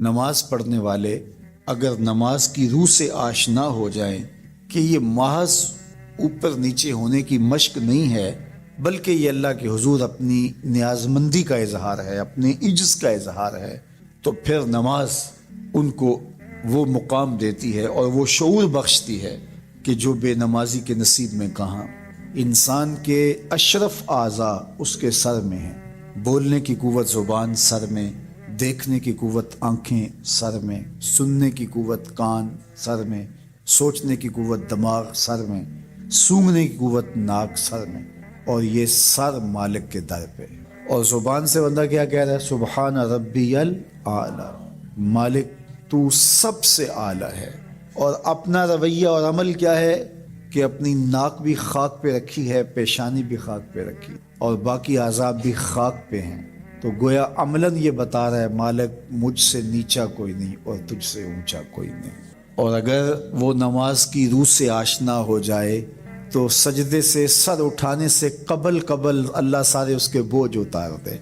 نماز پڑھنے والے اگر نماز کی روح سے آشنا ہو جائیں کہ یہ محض اوپر نیچے ہونے کی مشق نہیں ہے، بلکہ یہ اللہ کے حضور اپنی نیازمندی کا اظہار ہے، اپنے عجز کا اظہار ہے، تو پھر نماز ان کو وہ مقام دیتی ہے اور وہ شعور بخشتی ہے کہ جو بے نمازی کے نصیب میں کہاں۔ انسان کے اشرف اعضاء اس کے سر میں ہیں، بولنے کی قوت زبان سر میں، دیکھنے کی قوت آنکھیں سر میں، سننے کی قوت کان سر میں، سوچنے کی قوت دماغ سر میں، سونگھنے کی قوت ناک سر میں، اور یہ سر مالک کے در پہ۔ اور زبان سے بندہ کیا کہہ رہا ہے؟ سبحان ربی الاعلی، مالک تو سب سے اعلیٰ ہے۔ اور اپنا رویہ اور عمل کیا ہے کہ اپنی ناک بھی خاک پہ رکھی ہے، پیشانی بھی خاک پہ رکھی، اور باقی اعضاء بھی خاک پہ ہیں۔ تو گویا عملاً یہ بتا رہا ہے مالک مجھ سے نیچا کوئی نہیں اور تجھ سے اونچا کوئی نہیں۔ اور اگر وہ نماز کی روح سے آشنا ہو جائے تو سجدے سے سر اٹھانے سے قبل اللہ سارے اس کے بوجھ اتار دے،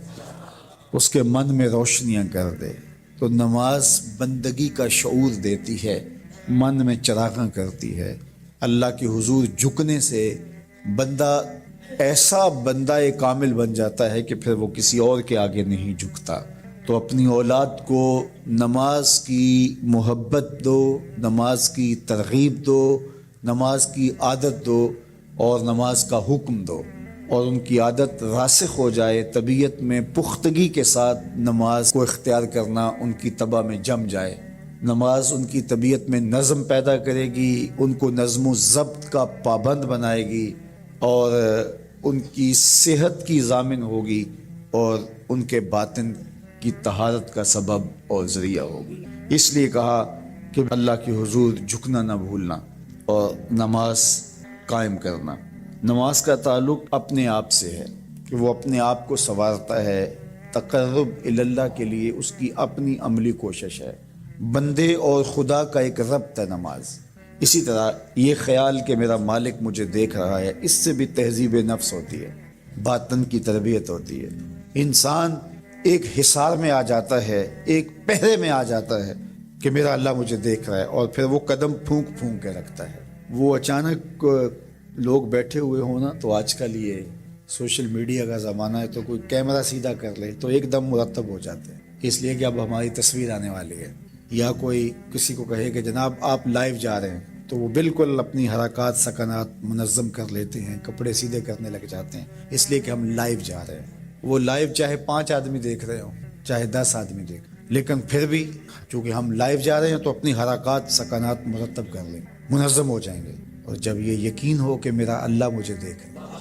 اس کے من میں روشنیاں کر دے۔ تو نماز بندگی کا شعور دیتی ہے، من میں چراغاں کرتی ہے۔ اللہ کے حضور جھکنے سے بندہ ایسا بندہ کامل بن جاتا ہے کہ پھر وہ کسی اور کے آگے نہیں جھکتا۔ تو اپنی اولاد کو نماز کی محبت دو، نماز کی ترغیب دو، نماز کی عادت دو اور نماز کا حکم دو، اور ان کی عادت راسخ ہو جائے، طبیعت میں پختگی کے ساتھ نماز کو اختیار کرنا ان کی طبع میں جم جائے۔ نماز ان کی طبیعت میں نظم پیدا کرے گی، ان کو نظم و ضبط کا پابند بنائے گی، اور ان کی صحت کی ضامن ہوگی، اور ان کے باطن کی طہارت کا سبب اور ذریعہ ہوگی۔ اس لیے کہا کہ اللہ کے حضور جھکنا نہ بھولنا اور نماز قائم کرنا۔ نماز کا تعلق اپنے آپ سے ہے کہ وہ اپنے آپ کو سنوارتا ہے، تقرب اللہ کے لیے اس کی اپنی عملی کوشش ہے۔ بندے اور خدا کا ایک ربط ہے نماز۔ اسی طرح یہ خیال کہ میرا مالک مجھے دیکھ رہا ہے، اس سے بھی تہذیب نفس ہوتی ہے، باطن کی تربیت ہوتی ہے۔ انسان ایک حصار میں آ جاتا ہے، ایک پہرے میں آ جاتا ہے کہ میرا اللہ مجھے دیکھ رہا ہے، اور پھر وہ قدم پھونک پھونک کے رکھتا ہے۔ وہ اچانک لوگ بیٹھے ہوئے ہوں نا، تو آج کل یہ سوشل میڈیا کا زمانہ ہے، تو کوئی کیمرہ سیدھا کر لے تو ایک دم مرتب ہو جاتے ہیں، اس لیے کہ اب ہماری تصویر آنے والی ہے۔ یا کوئی کسی کو کہے کہ جناب آپ لائیو جا رہے ہیں، تو وہ بالکل اپنی حرکات سکنات منظم کر لیتے ہیں، کپڑے سیدھے کرنے لگ جاتے ہیں، اس لیے کہ ہم لائیو جا رہے ہیں۔ وہ لائیو چاہے 5 آدمی دیکھ رہے ہوں، چاہے 10 آدمی دیکھ، لیکن پھر بھی چونکہ ہم لائیو جا رہے ہیں تو اپنی حرکات سکنات مرتب کر لیں، منظم ہو جائیں گے۔ اور جب یہ یقین ہو کہ میرا اللہ مجھے دیکھ رہا ہے،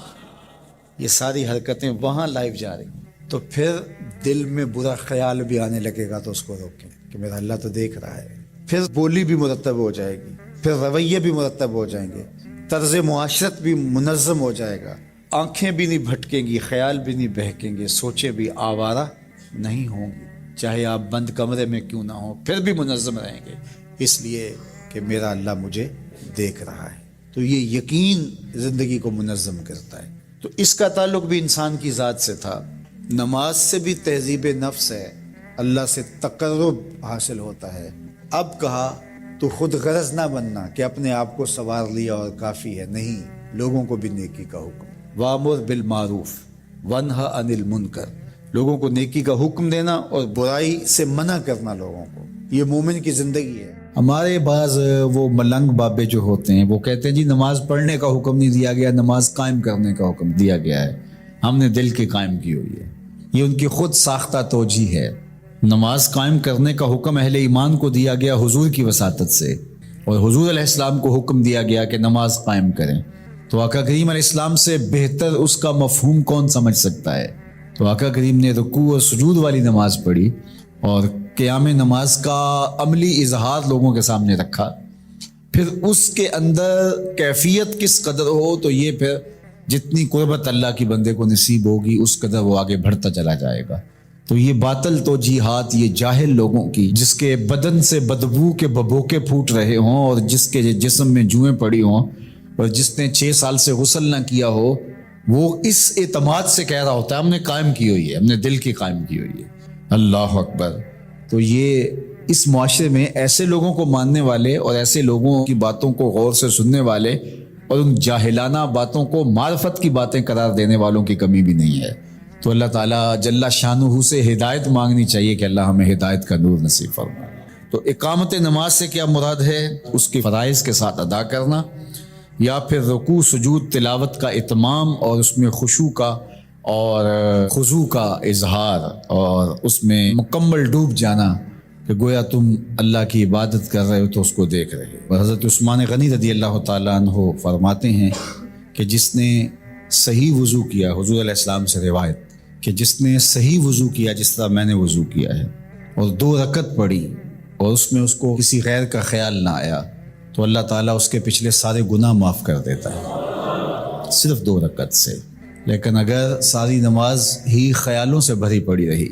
یہ ساری حرکتیں وہاں لائیو جا رہی ہیں، تو پھر دل میں برا خیال بھی آنے لگے گا تو اس کو روکیں کہ میرا اللہ تو دیکھ رہا ہے۔ پھر بولی بھی مرتب ہو جائے گی، پھر رویے بھی مرتب ہو جائیں گے، طرز معاشرت بھی منظم ہو جائے گا، آنکھیں بھی نہیں بھٹکیں گی، خیال بھی نہیں بہکیں گے، سوچیں بھی آوارہ نہیں ہوں گی، چاہے آپ بند کمرے میں کیوں نہ ہوں، پھر بھی منظم رہیں گے، اس لیے کہ میرا اللہ مجھے دیکھ رہا ہے۔ تو یہ یقین زندگی کو منظم کرتا ہے۔ تو اس کا تعلق بھی انسان کی ذات سے تھا۔ نماز سے بھی تہذیب نفس ہے، اللہ سے تقرب حاصل ہوتا ہے۔ اب کہا تو خود غرض نہ بننا کہ اپنے آپ کو سنوار لیا اور کافی ہے، نہیں، لوگوں کو بھی نیکی کا حکم، وامر بالمعروف ونہا عن المنکر، لوگوں کو نیکی کا حکم دینا اور برائی سے منع کرنا لوگوں کو، یہ مومن کی زندگی ہے۔ ہمارے بعض وہ ملنگ بابے جو ہوتے ہیں وہ کہتے ہیں جی نماز پڑھنے کا حکم نہیں دیا گیا، نماز قائم کرنے کا حکم دیا گیا ہے، ہم نے دل کے قائم کی ہوئی ہے۔ یہ ان کی خود ساختہ توجیہ ہے۔ نماز قائم کرنے کا حکم اہل ایمان کو دیا گیا حضور کی وساطت سے، اور حضور علیہ السلام کو حکم دیا گیا کہ نماز قائم کریں، تو آقا کریم علیہ السلام سے بہتر اس کا مفہوم کون سمجھ سکتا ہے؟ تو آقا کریم نے رکوع اور سجود والی نماز پڑھی اور قیام نماز کا عملی اظہار لوگوں کے سامنے رکھا۔ پھر اس کے اندر کیفیت کس قدر ہو تو یہ پھر جتنی قربت اللہ کی بندے کو نصیب ہوگی اس قدر وہ آگے بڑھتا چلا جائے گا۔ تو یہ باطل توجیہات یہ جاہل لوگوں کی، جس کے بدن سے بدبو کے ببوکے پھوٹ رہے ہوں اور جس کے جسم میں جوئیں پڑی ہوں اور جس نے 6 سال سے غسل نہ کیا ہو، وہ اس اعتماد سے کہہ رہا ہوتا ہے ہم نے قائم کی ہوئی ہے، ہم نے دل کی قائم کی ہوئی ہے۔ اللہ اکبر۔ تو یہ اس معاشرے میں ایسے لوگوں کو ماننے والے اور ایسے لوگوں کی باتوں کو غور سے سننے والے اور ان جاہلانہ باتوں کو معرفت کی باتیں قرار دینے والوں کی کمی بھی نہیں ہے۔ تو اللہ تعالیٰ جل شانہ سے ہدایت مانگنی چاہیے کہ اللہ ہمیں ہدایت کا نور نصیب فرمائے۔ تو اقامت نماز سے کیا مراد ہے؟ اس کے فرائض کے ساتھ ادا کرنا، یا پھر رکوع سجود تلاوت کا اتمام اور اس میں خشوع کا اور خضوع کا اظہار اور اس میں مکمل ڈوب جانا کہ گویا تم اللہ کی عبادت کر رہے ہو تو اس کو دیکھ رہے ہو۔ اور حضرت عثمان غنی رضی اللہ تعالیٰ عنہ فرماتے ہیں کہ جس نے صحیح وضو کیا، حضور علیہ السلام سے روایت کہ جس نے صحیح وضو کیا جس طرح میں نے وضو کیا ہے اور 2 رکعت پڑھی اور اس میں اس کو کسی غیر کا خیال نہ آیا تو اللہ تعالیٰ اس کے پچھلے سارے گناہ معاف کر دیتا ہے صرف 2 رکعت سے۔ لیکن اگر ساری نماز ہی خیالوں سے بھری پڑی رہی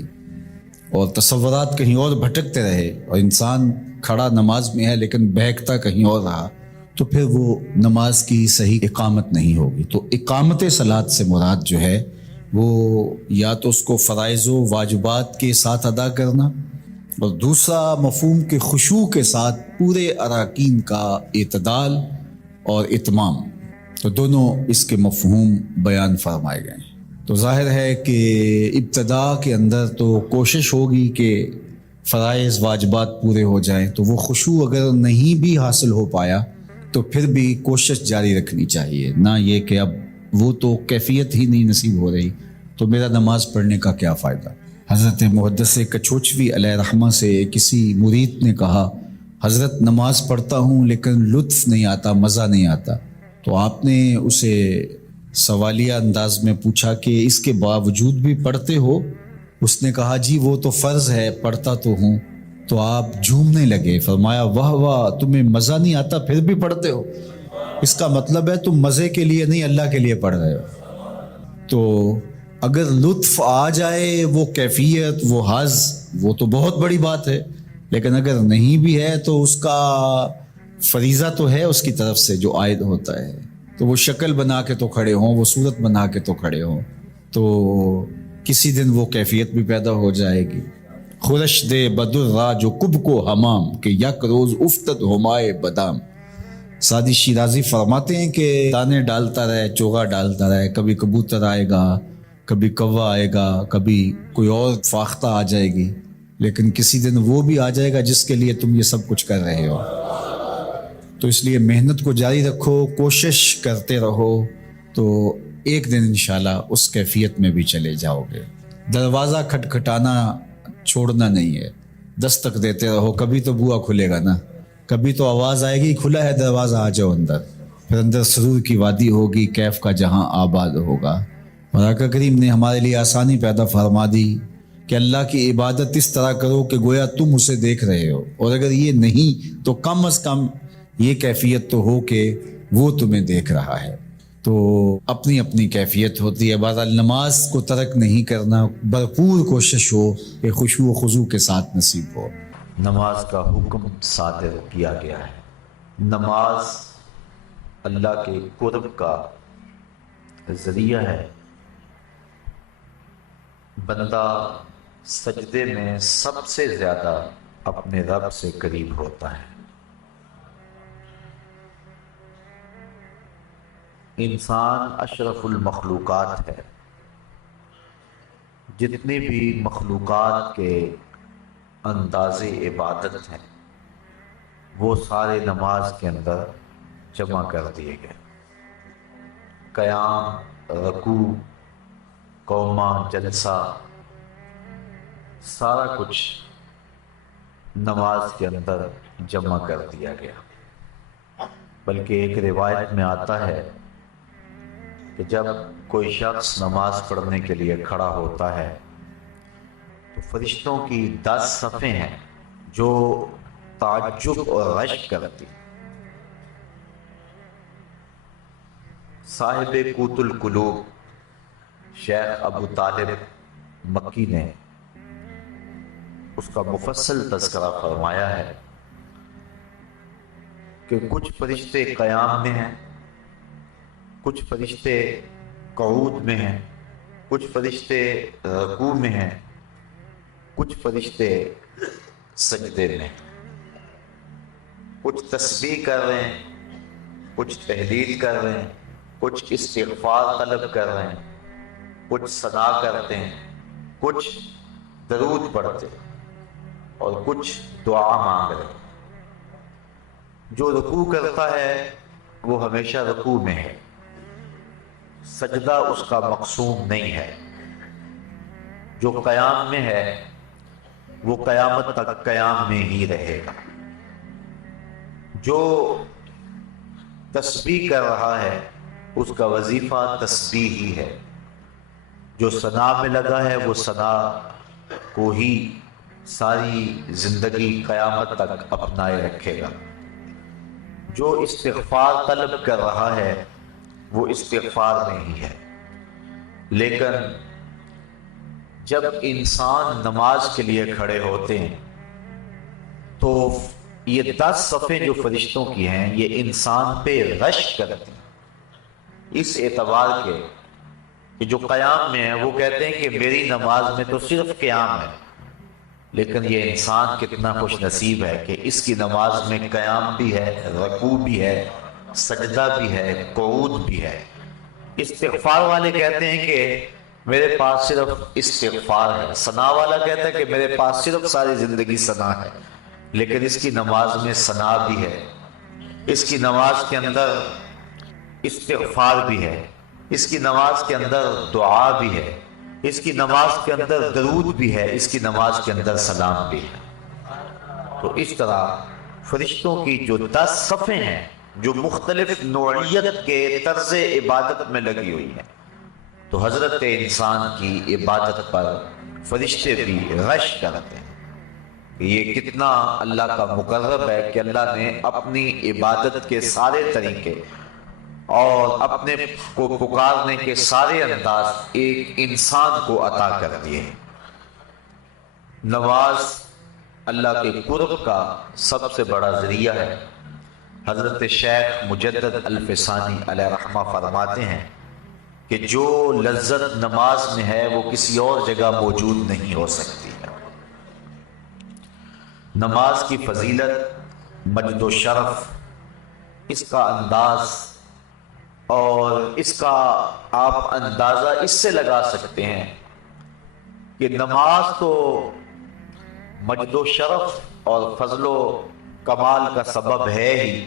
اور تصورات کہیں اور بھٹکتے رہے اور انسان کھڑا نماز میں ہے لیکن بہکتا کہیں اور رہا تو پھر وہ نماز کی صحیح اقامت نہیں ہوگی۔ تو اقامت صلاۃ سے مراد جو ہے وہ یا تو اس کو فرائض و واجبات کے ساتھ ادا کرنا، اور دوسرا مفہوم کے خشوع کے ساتھ پورے اراکین کا اعتدال اور اتمام، تو دونوں اس کے مفہوم بیان فرمائے گئے ہیں۔ تو ظاہر ہے کہ ابتدا کے اندر تو کوشش ہوگی کہ فرائض واجبات پورے ہو جائیں، تو وہ خشوع اگر نہیں بھی حاصل ہو پایا تو پھر بھی کوشش جاری رکھنی چاہیے، نہ یہ کہ اب وہ تو کیفیت ہی نہیں نصیب ہو رہی تو میرا نماز پڑھنے کا کیا فائدہ۔ حضرت محدث کچوچوی علیہ رحمہ سے کسی مرید نے کہا حضرت نماز پڑھتا ہوں لیکن لطف نہیں آتا، مزہ نہیں آتا۔ تو آپ نے اسے سوالیہ انداز میں پوچھا کہ اس کے باوجود بھی پڑھتے ہو؟ اس نے کہا جی وہ تو فرض ہے، پڑھتا تو ہوں۔ تو آپ جھومنے لگے، فرمایا واہ واہ، تمہیں مزہ نہیں آتا پھر بھی پڑھتے ہو، اس کا مطلب ہے تم مزے کے لیے نہیں اللہ کے لیے پڑھ رہے ہو۔ تو اگر لطف آ جائے، وہ کیفیت، وہ حظ، وہ تو بہت بڑی بات ہے، لیکن اگر نہیں بھی ہے تو اس کا فریضہ تو ہے اس کی طرف سے جو عائد ہوتا ہے، تو وہ شکل بنا کے تو کھڑے ہوں، وہ صورت بنا کے تو کھڑے ہوں، تو کسی دن وہ کیفیت بھی پیدا ہو جائے گی۔ خورش دے بدر را جو کب کو حمام کہ یک روز افتد ہمائے بدام۔ سعدی شیرازی فرماتے ہیں کہ دانے ڈالتا رہے، چوغا ڈالتا رہے، کبھی کبوتر آئے گا، کبھی کوا آئے گا، کبھی کوئی اور فاختہ آ جائے گی، لیکن کسی دن وہ بھی آ جائے گا جس کے لیے تم یہ سب کچھ کر رہے ہو۔ تو اس لیے محنت کو جاری رکھو، کوشش کرتے رہو، تو ایک دن انشاءاللہ اس کیفیت میں بھی چلے جاؤ گے۔ دروازہ کھٹکھٹانا چھوڑنا نہیں ہے، دستک دیتے رہو، کبھی تو بوا کھلے گا نا، کبھی تو آواز آئے گی کھلا ہے دروازہ آ جاؤ اندر، پھر اندر سرور کی وادی ہوگی، کیف کا جہاں آباد ہوگا۔ اور آقا کریم نے ہمارے لیے آسانی پیدا فرما دی کہ اللہ کی عبادت اس طرح کرو کہ گویا تم اسے دیکھ رہے ہو، اور اگر یہ نہیں تو کم از کم یہ کیفیت تو ہو کہ وہ تمہیں دیکھ رہا ہے۔ تو اپنی اپنی کیفیت ہوتی ہے، بہرحال نماز کو ترک نہیں کرنا، بھرپور کوشش ہو کہ خشوع و خضوع کے ساتھ نصیب ہو۔ نماز کا حکم صادر کیا گیا ہے۔ نماز اللہ کے قرب کا ذریعہ ہے۔ بندہ سجدے میں سب سے زیادہ اپنے رب سے قریب ہوتا ہے۔ انسان اشرف المخلوقات ہے۔ جتنی بھی مخلوقات کے انداز عبادت ہیں وہ سارے نماز کے اندر جمع کر دیے گئے۔ قیام، رکوع، قومہ، جلسہ، سارا کچھ نماز کے اندر جمع کر دیا گیا۔ بلکہ ایک روایت میں آتا ہے کہ جب کوئی شخص نماز پڑھنے کے لیے کھڑا ہوتا ہے تو فرشتوں کی 10 صفیں ہیں جو تعجب اور غش کرتی۔ صاحب قوت القلوب شیخ ابو طالب مکی نے اس کا مفصل تذکرہ فرمایا ہے کہ کچھ فرشتے قیام میں ہیں، کچھ فرشتے قعود میں ہیں، کچھ فرشتے رکوع میں ہیں، کچھ فرشتے سجدے میں، کچھ تسبیح کر رہے ہیں، کچھ تحلیل کر رہے ہیں، کچھ استغفار طلب کر رہے ہیں، کچھ ثنا کرتے ہیں، کچھ درود پڑھتے ہیں اور کچھ دعا مانگ رہے ہیں۔ جو رکوع کرتا ہے وہ ہمیشہ رکوع میں ہے، سجدہ اس کا مقصود نہیں ہے۔ جو قیام میں ہے وہ قیامت تک قیام میں ہی رہے گا۔ جو تسبیح کر رہا ہے اس کا وظیفہ تسبیح ہی ہے۔ جو ثنا میں لگا ہے وہ ثنا کو ہی ساری زندگی قیامت تک اپنائے رکھے گا۔ جو استغفار طلب کر رہا ہے وہ استغفار میں ہی ہے۔ لیکن جب انسان نماز کے لیے کھڑے ہوتے ہیں تو یہ 10 صفیں جو فرشتوں کی ہیں یہ انسان پہ رشک کرتی ہیں، اس اعتبار کے کہ جو قیام میں ہے وہ کہتے ہیں کہ میری نماز میں تو صرف قیام ہے، لیکن یہ انسان کتنا خوش نصیب ہے کہ اس کی نماز میں قیام بھی ہے، رکوع بھی ہے، سجدہ بھی ہے، قعود بھی ہے۔ استغفار والے کہتے ہیں کہ میرے پاس صرف استغفار ہے، ثنا والا کہتا ہے کہ میرے پاس صرف ساری زندگی ثنا ہے، لیکن اس کی نماز میں ثنا بھی ہے، اس کی نماز کے اندر استغفار بھی ہے، اس کی نماز کے اندر دعا بھی ہے، اس کی نماز کے اندر درود بھی ہے، اس کی نماز کے اندر سلام بھی ہے۔ تو اس طرح فرشتوں کی جو 10 صفیں ہیں جو مختلف نوعیت کے طرز عبادت میں لگی ہوئی ہیں، تو حضرت انسان کی عبادت پر فرشتے بھی رشک کرتے ہیں کہ یہ کتنا اللہ کا مقرب ہے کہ اللہ نے اپنی عبادت کے سارے طریقے اور اپنے کو پکارنے کے سارے انداز ایک انسان کو عطا کر دیے۔ نماز اللہ کے قرب کا سب سے بڑا ذریعہ ہے۔ حضرت شیخ مجدد الفسانی علیہ رحمہ فرماتے ہیں کہ جو لذت نماز میں ہے وہ کسی اور جگہ موجود نہیں ہو سکتی ہے۔ نماز کی فضیلت، مجد و شرف، اس کا انداز اور اس کا آپ اندازہ اس سے لگا سکتے ہیں کہ نماز تو مجد و شرف اور فضل و کمال کا سبب ہے ہی،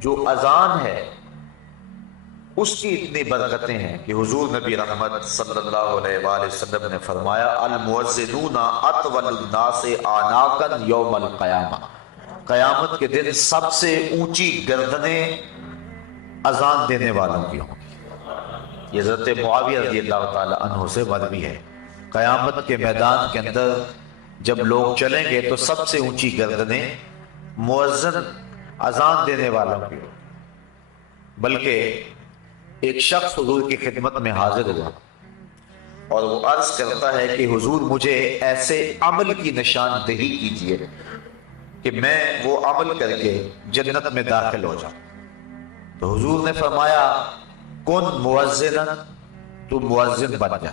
جو اذان ہے اس کی اتنی برکتیں ہیں کہ حضور نبی رحمت صلی اللہ علیہ وآلہ وسلم نے فرمایا المؤذنون اطول الناس اعناقا یوم القیامہ، قیامت کے دن سب سے اونچی گردنیں اذان دینے والوں کی ہوں گی۔ یہ حضرت معاویہ رضی اللہ تعالی عنہ سے مروی ہے۔ قیامت کے میدان کے اندر جب لوگ چلیں گے تو سب سے اونچی گردنیں مؤذن اذان دینے والوں کی ہوں۔ بلکہ ایک شخص حضور کی خدمت میں حاضر ہوا اور وہ عرض کرتا ہے کہ حضور مجھے ایسے عمل کی نشاندہی کیجیے کہ میں وہ عمل کر کے جنت میں داخل ہو جاؤں۔ تو حضور نے فرمایا کن مؤذنا، تو مؤذن بن جا،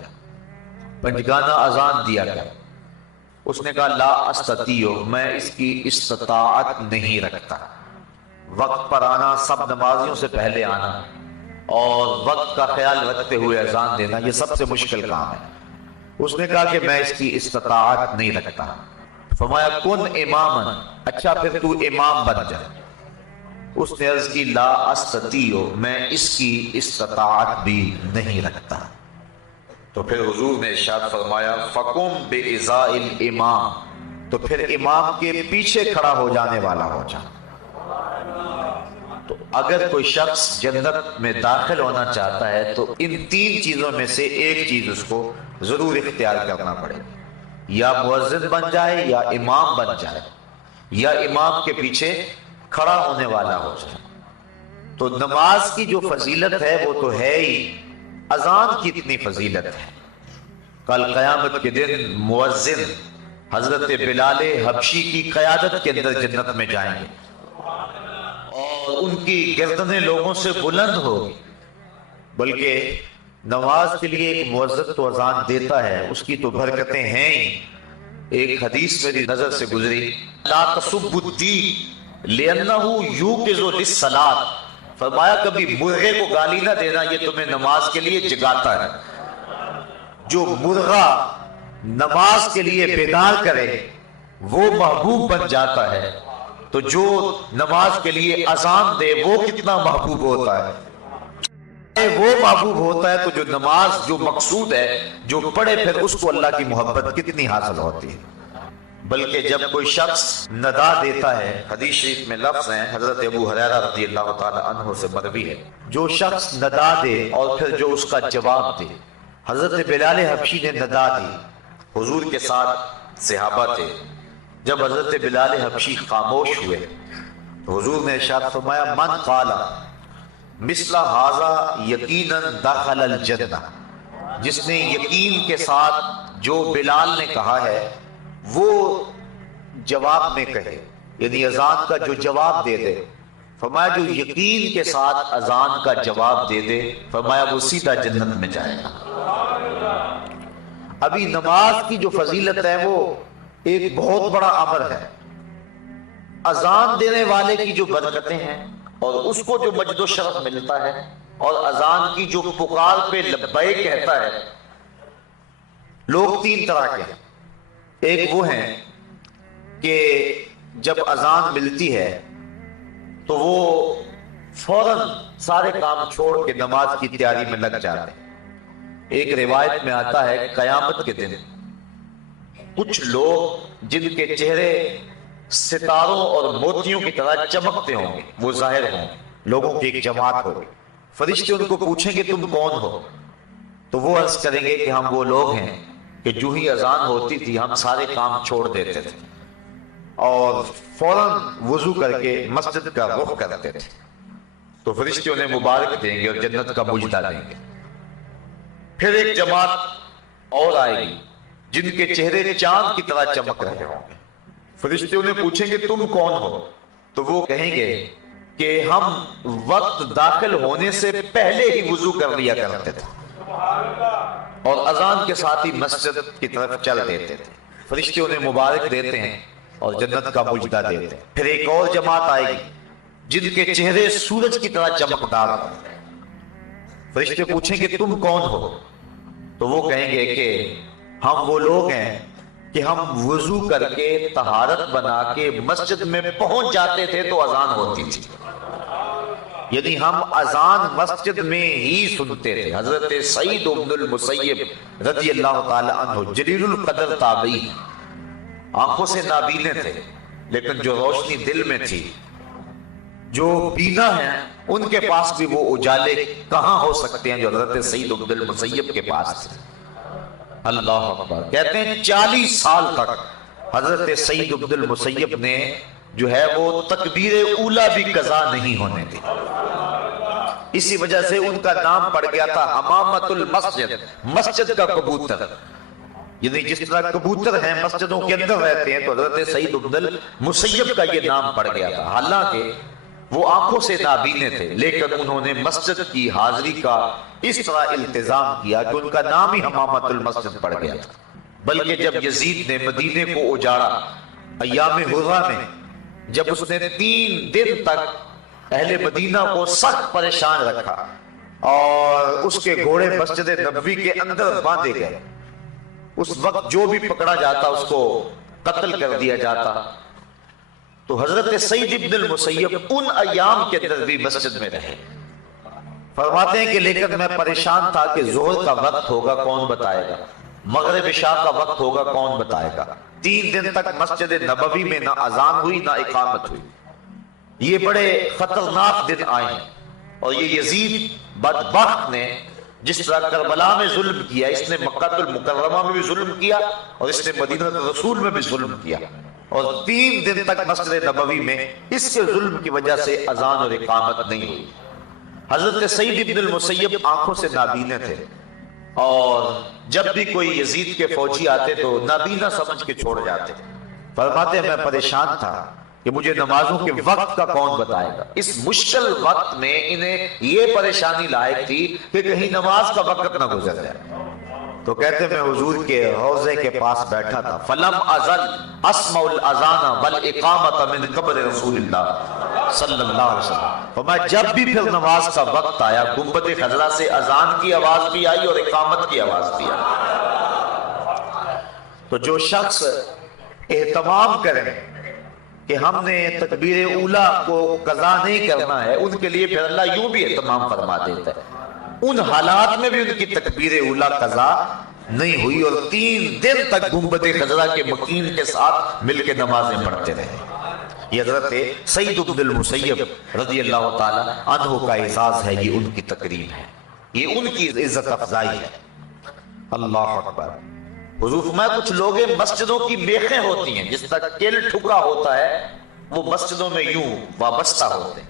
پنجگانہ اذان دیا کر۔ اس نے کہا لا استطیع، میں اس کی استطاعت نہیں رکھتا۔ وقت پر آنا، سب نمازیوں سے پہلے آنا اور وقت کا خیال رکھتے ہوئے اذان دینا، یہ سب سے مشکل کام ہے۔ اس نے کہا کہ میں اس کی استطاعت نہیں رکھتا۔ فرمایا کن اماما، اچھا پھر تو امام بن جا۔ اس نے عرض کی لا استطیع، میں اس کی استطاعت بھی نہیں رکھتا۔ تو پھر حضور نے ارشاد فرمایا فقم بإزاء الامام، تو پھر امام کے پیچھے کھڑا ہو جانے والا ہو جا۔ تو اگر کوئی شخص جنت میں داخل ہونا چاہتا ہے تو ان 3 چیزوں میں سے ایک چیز اس کو ضرور اختیار کرنا پڑے گی، یا مؤذن بن جائے، یا امام بن جائے، یا امام کے پیچھے کھڑا ہونے والا ہو جائے۔ تو نماز کی جو فضیلت ہے وہ تو ہے ہی، اذان کی اتنی فضیلت ہے۔ کل قیامت کے دن مؤذن حضرت بلال حبشی کی قیادت کے اندر جنت میں جائیں گے اور ان کی گردنیں لوگوں سے بلند ہوگی۔ بلکہ نماز کے لیے ایک مؤذن تو اذان دیتا ہے، اس کی تو برکتیں ہیں ہی، ایک حدیث میری نظر سے گزری، لا تسبوا الدین لأنہ یوقظ للصلاۃ، فرمایا کبھی مرغے کو گالی نہ دینا، یہ تمہیں نماز کے لیے جگاتا ہے۔ جو مرغا نماز کے لیے بیدار کرے وہ محبوب بن جاتا ہے، تو جو نماز کے لیے اذان دے وہ کتنا محبوب ہوتا ہے۔ وہ محبوب ہوتا ہے تو جو نماز جو مقصود ہے جو پڑھے پھر اس کو اللہ کی محبت کتنی حاصل ہوتی ہے۔ بلکہ جب کوئی شخص ندا دیتا ہے، حدیث شریف میں لفظ ہیں حضرت ابو ہریرہ رضی اللہ تعالی عنہ سے مروی ہے، جو شخص ندا دے اور پھر جو اس کا جواب دے۔ حضرت بلال حبشی نے ندا دی، حضور کے ساتھ صحابہ تھے، جب حضرت بلال حبشی خاموش ہوئے تو حضور نے ارشاد فرمایا من قال مثل ھذا یقینا دخل الجنہ، جس نے یقین کے ساتھ جو بلال نے کہا ہے وہ جواب میں کہے، یعنی اذان کا جو جواب دے دے، فرمایا جو یقین کے ساتھ اذان کا جواب دے دے، فرمایا وہ سیدھا جنت میں جائے گا۔ ابھی نماز کی جو فضیلت ہے وہ ایک بہت بڑا امر ہے، اذان دینے والے کی جو برکتیں ہیں اور اس کو جو مجد و شرف ملتا ہے، اور اذان کی جو پکار پہ لبیک کہتا ہے۔ لوگ تین طرح کے ہیں، ایک وہ ہیں کہ جب اذان ملتی ہے تو وہ فوراً سارے کام چھوڑ کے نماز کی تیاری میں لگ جاتے ہیں۔ ایک روایت میں آتا ہے قیامت کے دن کچھ لوگ جن کے چہرے ستاروں اور موتیوں کی طرح چمکتے ہوں گے، وہ ظاہر ہوں گے، لوگوں کی ایک جماعت ہوگی۔ فرشتے ان کو پوچھیں گے تم کون ہو؟ تو وہ عرض کریں گے کہ ہم وہ لوگ ہیں کہ جو ہی اذان ہوتی تھی ہم سارے کام چھوڑ دیتے تھے اور فوراً وضو کر کے مسجد کا رخ کرتے تھے۔ تو فرشتے انہیں مبارک دیں گے اور جنت کا مجدہ دیں گے۔ پھر ایک جماعت اور آئے گی جن کے چہرے چاند کی طرح چمک رہے ہوں گے۔ فرشتے انہیں پوچھیں گے تم کون ہو؟ تو وہ کہیں گے کہ ہم وقت داخل ہونے سے پہلے ہی وضو کر لیا کرتے تھے اور اذان کے ساتھ ہی مسجد کی طرف چل دیتے تھے۔ فرشتے انہیں مبارک دیتے ہیں اور جنت کا مجدہ دیتے ہیں۔ پھر ایک اور جماعت آئے گی جن کے چہرے سورج کی طرح چمکدار ہوں گے۔ فرشتے پوچھیں گے تم کون ہو؟ تو وہ کہیں گے کہ ہم وہ لوگ ہیں کہ ہم وضو کر کے طہارت بنا کے مسجد میں پہنچ جاتے تھے تو اذان ہوتی تھی، یعنی ہم اذان مسجد میں ہی سنتے تھے۔ حضرت سعید بن المسیب رضی اللہ تعالی عنہ جلیل القدر تابعی، آنکھوں سے نابینے تھے لیکن جو روشنی دل میں تھی، جو بینا ہیں ان کے پاس بھی وہ اجالے کہاں ہو سکتے ہیں جو حضرت سعید بن المسیب کے پاس تھے۔ اللہ اکبر، کہتے ہیں 40 سال تک حضرت سعید بن المسیب نے جو ہے وہ تکبیر اولا بھی قضا نہیں ہونے دی۔ اسی وجہ سے ان کا نام پڑ گیا تھا حمامت المسجد، مسجد کا کبوتر، یعنی جس طرح کبوتر ہیں مسجدوں کے اندر رہتے ہیں تو حضرت سعید بن المسیب کا یہ نام پڑ گیا تھا۔ حالانکہ وہ آنکھوں سے نابینے تھے لیکن انہوں نے مسجد کی حاضری کا اس طرح التزام کیا کہ ان کا نام ہی حمامت المسجد پڑ گیا تھا۔ بلکہ جب یزید نے مدینے کو اجاڑا ایام حرہ میں، جب اس نے 3 دن تک اہل مدینہ کو سخت پریشان رکھا اور اس کے گھوڑے مسجد نبوی کے اندر باندھے گئے، اس وقت جو بھی پکڑا جاتا اس کو قتل کر دیا جاتا، تو حضرت سعید بن المسیب ان ایام کے اندر بھی مسجد میں رہے۔ فرماتے ہیں کہ لیکن میں پریشان تھا کہ ظہر کا وقت ہوگا کون بتائے گا، مغرب عشاء کا وقت ہوگا کون بتائے گا۔ 3 دن تک مسجد نبوی میں نہ اذان ہوئی نہ اقامت ہوئی۔ یہ بڑے خطرناک دن آئے ہیں اور یہ یزید بدبخت نے جس طرح کربلا میں ظلم کیا، اس نے مکہ المکرمہ میں بھی ظلم کیا اور اس نے مدینہ رسول میں بھی ظلم کیا، اور 3 دن تک مسجد نبوی میں اس کے ظلم کی وجہ سے اذان اور اقامت نہیں ہوئی۔ حضرت سعید بن المسیب آنکھوں سے نابینے تھے اور جب بھی کوئی یزید کے فوجی آتے تو نابینا سمجھ کے چھوڑ جاتے۔ فرماتے ہیں میں پریشان تھا کہ مجھے نمازوں کے وقت کا کون بتائے گا۔ اس مشکل وقت میں انہیں یہ پریشانی لاحق تھی کہ کہیں نماز کا وقت نہ گزر جائے۔ تو کہتے میں حضور کے روضے کے پاس بیٹھا تھا، فلم ازل اسمع الاذان والاقامۃ من قبر رسول اللہ صلی اللہ علیہ وسلم، فرمایا جب بھی پھر نماز کا وقت آیا گنبد خضرا سے اذان کی آواز بھی آئی اور اقامت کی آواز بھی آئی۔ تو جو شخص اہتمام کریں کہ ہم نے تکبیر اولا کو قضا نہیں کرنا ہے، ان کے لیے پھر اللہ یوں بھی اہتمام فرما دیتا ہے، ان حالات میں بھی ان کی تکبیر اولا قضا نہیں ہوئی اور 3 دن تک گنبد خضرا کے مکین کے ساتھ مل کے نمازیں پڑھتے رہے۔ یہ حضرت سعید بن المسیب رضی اللہ تعالی عنہ کا اعزاز ہے، یہ ان کی تکریم ہے، یہ ان کی عزت افزائی ہے۔ اللہ اکبر۔ حضور فرمایا کچھ لوگ مسجدوں کی میخیں ہوتی ہیں، جس طرح کیل ٹھکا ہوتا ہے وہ مسجدوں میں یوں وابستہ ہوتے ہیں،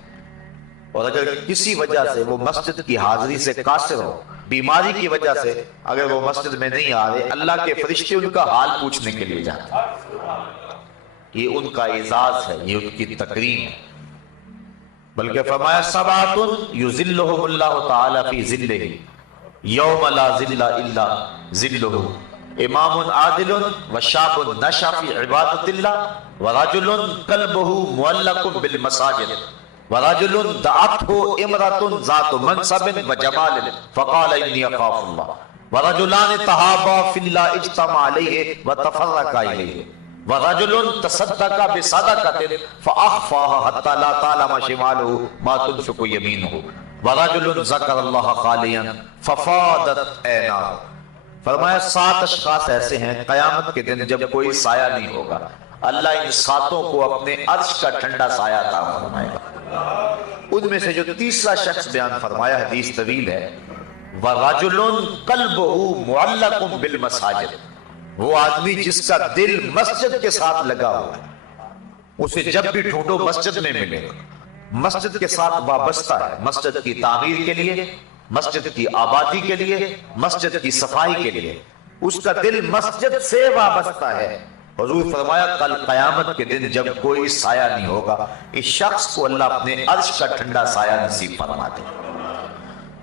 اور اگر کسی وجہ سے وہ مسجد کی حاضری سے قاصر ہو، بیماری کی وجہ سے اگر وہ مسجد میں نہیں آ رہے، اللہ کے فرشتے ان کا حال پوچھنے کے لیے جاتے ہیں۔ یہ ان کا اعزاز ہے، یہ ان کی تکریم ہے۔ بلکہ فرمایا سبعۃ یظلھم اللہ تعالی فی ظلہ یوم لا ظل الا ظلہ، امام عادل وشاب نشا فی عبادت اللہ ورجل قلبہ معلق بالمساجد ورجل دعته امرأة ذات منصب وجمال فقال انی اخاف اللہ ورجلان تحابا فی اللہ اجتمع علیہ وتفرقا الیہ ورجل تصدق بصدقة فأخفاها حتى لا تعلم شماله ما تنفق يمينه ورجل ذكر الله خاليا ففاضت عيناه۔ فرمایا 7 اشخاص ایسے ہیں قیامت کے دن جب کوئی سایہ نہیں ہوگا، اللہ ان 7 کو اپنے عرش کا ٹھنڈا سایہ عطا فرمائے گا۔ ان میں سے جو تیسرا شخص بیان فرمایا، حدیث طویل ہے، وَرَجُلٌ قَلْبُهُ مُعَلَّقٌ بِالْمَسَاجِدِ، وہ آدمی جس کا دل مسجد کے ساتھ لگا ہوا ہے، اسے جب بھی ڈھونڈو مسجد میں ملے گا، مسجد کے ساتھ وابستہ ہے، مسجد کی تعمیر کے لیے، مسجد کی آبادی کے لیے، مسجد کی صفائی کے لیے، اس کا دل مسجد سے وابستہ ہے۔ حضور فرمایا کل قیامت کے دن جب کوئی سایہ نہیں ہوگا، اس شخص کو اللہ اپنے عرش کا ٹھنڈا سایہ نصیب فرما دے۔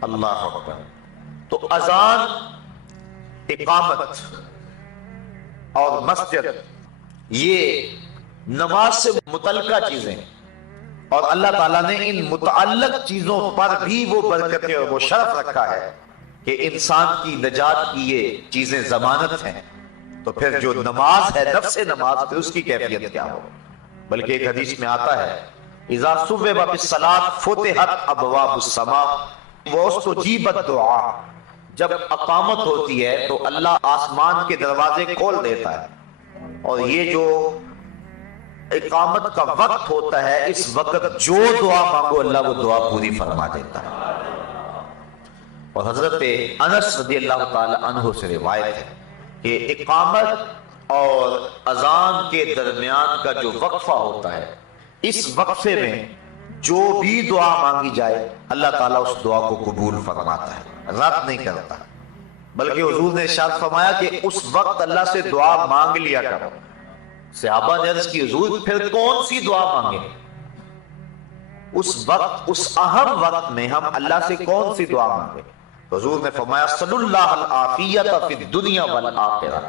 اللہ اکبر۔ تو اذان، اقامت اور مسجد یہ نماز سے متعلقہ چیزیں، اور اللہ تعالیٰ نے ان متعلق چیزوں پر بھی وہ برکتیں اور وہ شرف رکھا ہے کہ انسان کی نجات کی یہ چیزیں ضمانت ہیں، تو پھر جو نماز ہے، نفس نماز، پھر اس کی کیفیت کیا ہو؟ بلکہ ایک حدیث میں آتا ہے اذا صبب بالصلاۃ فتحت ابواب السماء واستجیبت دعاء، جب اقامت ہوتی ہے تو اللہ آسمان کے دروازے کھول دیتا ہے، اور یہ جو اقامت کا وقت ہوتا ہے، اس وقت جو دعا مانگو اللہ وہ دعا پوری فرما دیتا ہے۔ اور حضرت انس رضی اللہ تعالی عنہ سے روایت ہے کہ اقامت اور اذان کے درمیان کا جو وقفہ ہوتا ہے، اس وقفے میں جو بھی دعا مانگی جائے اللہ تعالیٰ اس دعا کو قبول فرماتا ہے، رد نہیں کرتا۔ بلکہ حضور نے ارشاد فرمایا کہ اس وقت اللہ سے دعا مانگ لیا کرو۔ صحابہ نے عرض کی حضور پھر کون سی دعا مانگے؟ اس وقت، اس اہم وقت میں ہم اللہ سے کون سی دعا مانگے؟ حضور نے فرمایا صلی اللہ العافیت فی الدنیا والآخرہ،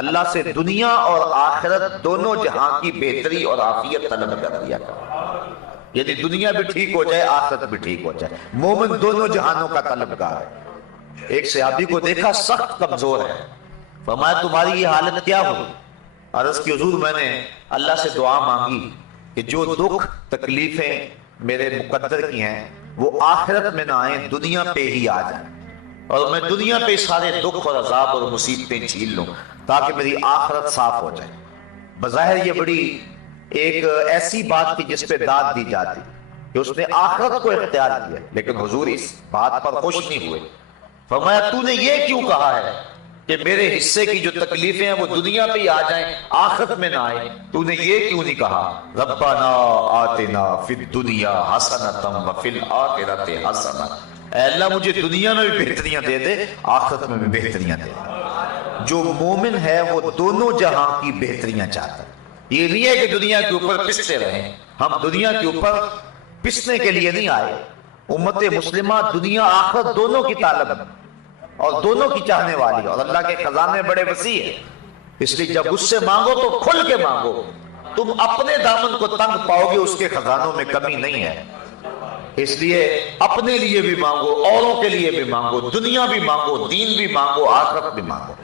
اللہ سے دنیا اور آخرت دونوں جہاں کی بہتری اور عافیت طلب کر لیا کرو، یعنی دنیا بھی ٹھیک ہو جائے، آخرت بھی ٹھیک ہو جائے۔ مومن دونوں جہانوں کا طلبگار ہے۔ ایک صحابی کو دیکھا سخت کمزور ہے، فرمایا تمہاری یہ حالت کیا ہوئی؟ عرض کی حضور میں نے اللہ سے دعا مانگی کہ جو دکھ تکلیفیں میرے مقدر کی ہیں وہ آخرت میں نہ آئیں، دنیا پہ ہی آ جائیں، اور میں دنیا پہ سارے دکھ اور عذاب اور مصیبتیں جھیل لوں تاکہ میری آخرت صاف ہو جائے۔ بظاہر یہ بڑی ایک ایسی بات تھی جس پہ داد دی جاتی کہ اس نے آخرت کو اختیار کیا، لیکن حضور اس بات پر خوش نہیں ہوئے۔ فرمایا تو نے یہ کیوں کہا ہے کہ میرے حصے کی جو تکلیفیں ہیں وہ دنیا پہ ہی آ جائیں، آخرت میں نہ آئیں؟ تو نے یہ کیوں نہیں کہا ربنا آتنا فی الدنیا حسنۃ وفی الآخرۃ حسنۃ، اے اللہ مجھے دنیا میں بھی بہتریاں دے دے، آخرت میں بھی بہتریاں دے دے۔ جو مومن ہے وہ دونوں جہاں کی بہتریاں چاہتا ہے۔ یہ نہیں ہے کہ دنیا کے اوپر پستے رہیں، ہم دنیا کے اوپر پسنے کے لیے نہیں آئے۔ امت مسلمہ دنیا آخرت دونوں کی طالب ہے، اور دونوں کی چاہنے والی ہے، اور اللہ کے خزانے بڑے وسیع ہیں، اس لیے جب اس سے مانگو تو کھل کے مانگو، تم اپنے دامن کو تنگ پاؤ گے، اس کے خزانوں میں کمی نہیں ہے۔ اس لیے اپنے لیے بھی مانگو، اوروں کے لیے بھی مانگو، دنیا بھی مانگو، دین بھی مانگو، آخرت بھی مانگو۔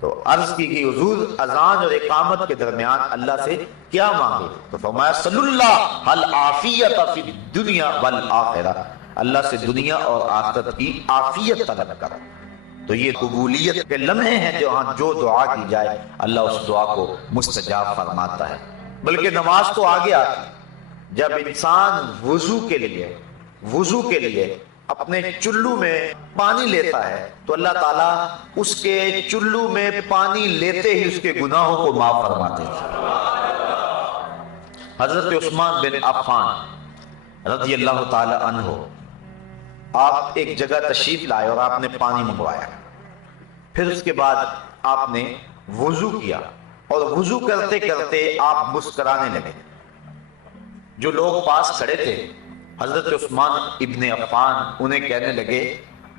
تو عرض کی کہ حضور اذان اور اقامت کے درمیان اللہ سے کیا مانگے؟ تو فرمایا صلی اللہ العافیت فی الدنیا والآخرہ، اللہ سے دنیا اور آخرت کی عافیت طلب کرو۔ تو یہ قبولیت کے لمحے ہیں جو دعا کی جائے اللہ اس دعا کو مستجاب فرماتا ہے۔ بلکہ نماز تو آگے آتی، جب انسان وضو کے لیے اپنے چلو میں پانی لیتا ہے تو اللہ تعالیٰ اس کے چلو میں پانی لیتے ہی اس کے گناہوں کو معاف فرما دیتا ہے۔ حضرت عثمان بن عفان رضی اللہ تعالی عنہ، آپ ایک جگہ تشریف لائے اور آپ نے پانی منگوایا، پھر اس کے بعد آپ نے وضو کیا، اور وضو کرتے کرتے آپ مسکرانے لگے۔ جو لوگ پاس کھڑے تھے حضرت عثمان ابن عفان انہیں کہنے لگے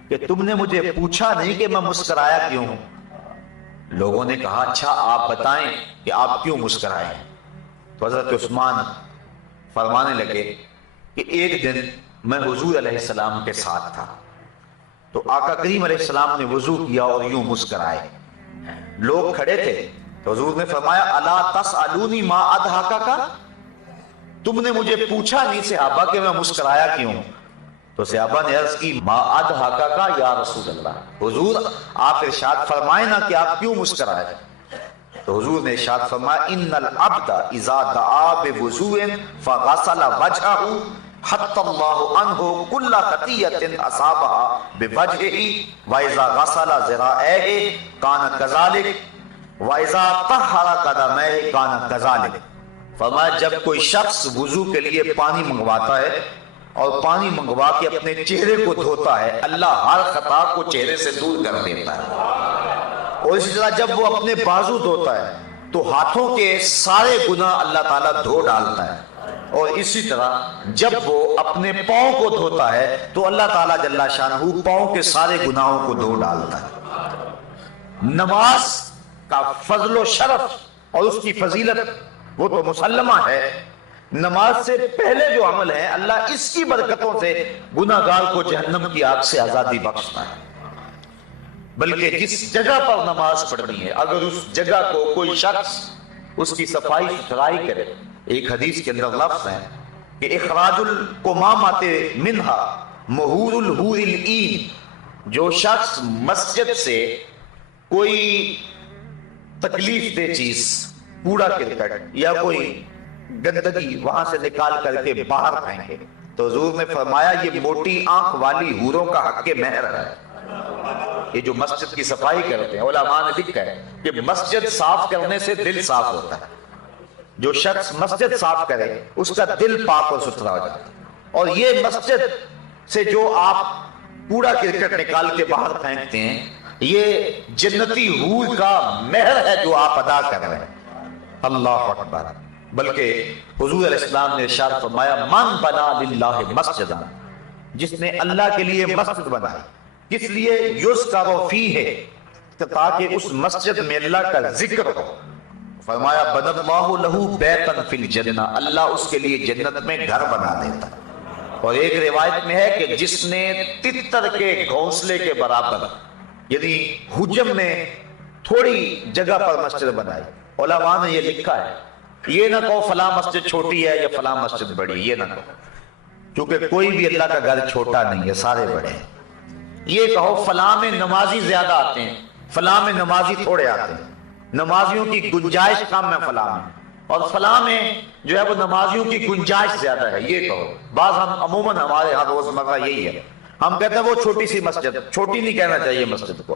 کہ تم نے مجھے پوچھا نہیں کہ میں مسکرایا کیوں؟ لوگوں نے کہا اچھا آپ بتائیں کہ آپ کیوں مسکرائے؟ تو حضرت عثمان فرمانے لگے کہ ایک دن میں حضور علیہ السلام کے ساتھ تھا، تو آقا کریم علیہ السلام نے وضو کیا اور یوں مسکرائے، لوگ کھڑے تھے تو حضور نے فرمایا الا تسألونی ما اضحکک، تم نے مجھے پوچھا نہیں صحابہ کہ میں مسکرایا کیوں؟ تو صحابہ نے عرض کی ما اضحکک یا رسول اللہ، حضور آپ ارشاد فرمائیں نا کہ آپ کیوں مسکرائے؟ تو حضور نے ارشاد فرمایا ان العبد اذا دعا بوضوء فغسل وجهه حتى الله عنه كل خطيئة اصابها بوجهه واذا غسل ذراعيه كان كذلك واذا طهر قدميه كان كذلك۔ فرمایا جب کوئی شخص وضو کے لیے پانی منگواتا ہے اور پانی منگوا کے اپنے چہرے کو دھوتا ہے، اللہ ہر خطا کو چہرے سے دور کر دیتا ہے، اور اسی طرح جب وہ اپنے بازو دھوتا ہے تو ہاتھوں کے سارے گناہ اللہ تعالیٰ دھو ڈالتا ہے، اور اسی طرح جب وہ اپنے پاؤں کو دھوتا ہے تو اللہ تعالیٰ جل شانہ پاؤں کے سارے گناہوں کو دھو ڈالتا ہے۔ نماز کا فضل و شرف اور اس کی فضیلت وہ تو مسلمہ ہے، نماز سے پہلے جو عمل ہے اللہ اس کی برکتوں سے گناہگار کو جہنم کی آگ سے آزادی بخشتا ہے۔ بلکہ جس جگہ پر نماز پڑھنی ہے اگر اس جگہ کو کوئی شخص اس کی صفائی ستھرائی کرے، ایک حدیث کے اندر لفظ ہے کہ اخراج القمامۃ منہا مہور الحور العین، جو شخص مسجد سے کوئی تکلیف دہ چیز، کوڑا کرکٹ یا کوئی گندگی وہاں سے نکال کر کے باہر پھینکے، تو حضور نے فرمایا یہ موٹی آنکھ والی حوروں کا حق مہر ہے۔ یہ جو مسجد کی صفائی کرتے ہیں، علماء نے لکھا ہے کہ مسجد صاف کرنے سے دل صاف ہوتا ہے، جو شخص مسجد صاف کرے اس کا دل پاک اور ستھرا ہو جاتا ہے، اور یہ مسجد سے جو آپ کوڑا کرکٹ نکال کے باہر پھینکتے ہیں یہ جنتی حور کا مہر ہے جو آپ ادا کر رہے ہیں۔ اللہ اکبر۔ بلکہ حضور علیہ السلام نے ارشاد فرمایا من بنا للہ مسجدا، جس نے اللہ کے لیے مسجد بنائی، کس لیے یذکر فیہ، تاکہ اس مسجد میں اللہ کا ذکر ہو، فرمایا بنى اللہ لہ بیتا فی الجنہ، اللہ اس کے لیے جنت میں گھر بنا دیتا ہے۔ اور ایک روایت میں ہے کہ جس نے تتر کے گھونسلے کے برابر، یعنی حجم میں تھوڑی جگہ پر مسجد بنائی، علماء نے یہ لکھا ہے یہ نہ کہو فلاں مسجد چھوٹی ہے یا فلاں مسجد بڑی، یہ نہ کہو، کیونکہ کوئی بھی اللہ کا گھر چھوٹا نہیں ہے، سارے بڑے ہیں۔ یہ کہو فلاں میں نمازی زیادہ آتے ہیں، فلاں میں نمازی تھوڑے آتے ہیں، نمازیوں کی گنجائش کم ہے فلاں میں، اور فلاں میں جو ہے وہ نمازیوں کی گنجائش زیادہ ہے، یہ کہو۔ بعض ہم عموماً ہمارے ہاں روزمرہ یہی ہے، ہم کہتے ہیں وہ چھوٹی سی مسجد، چھوٹی نہیں کہنا چاہیے مسجد کو،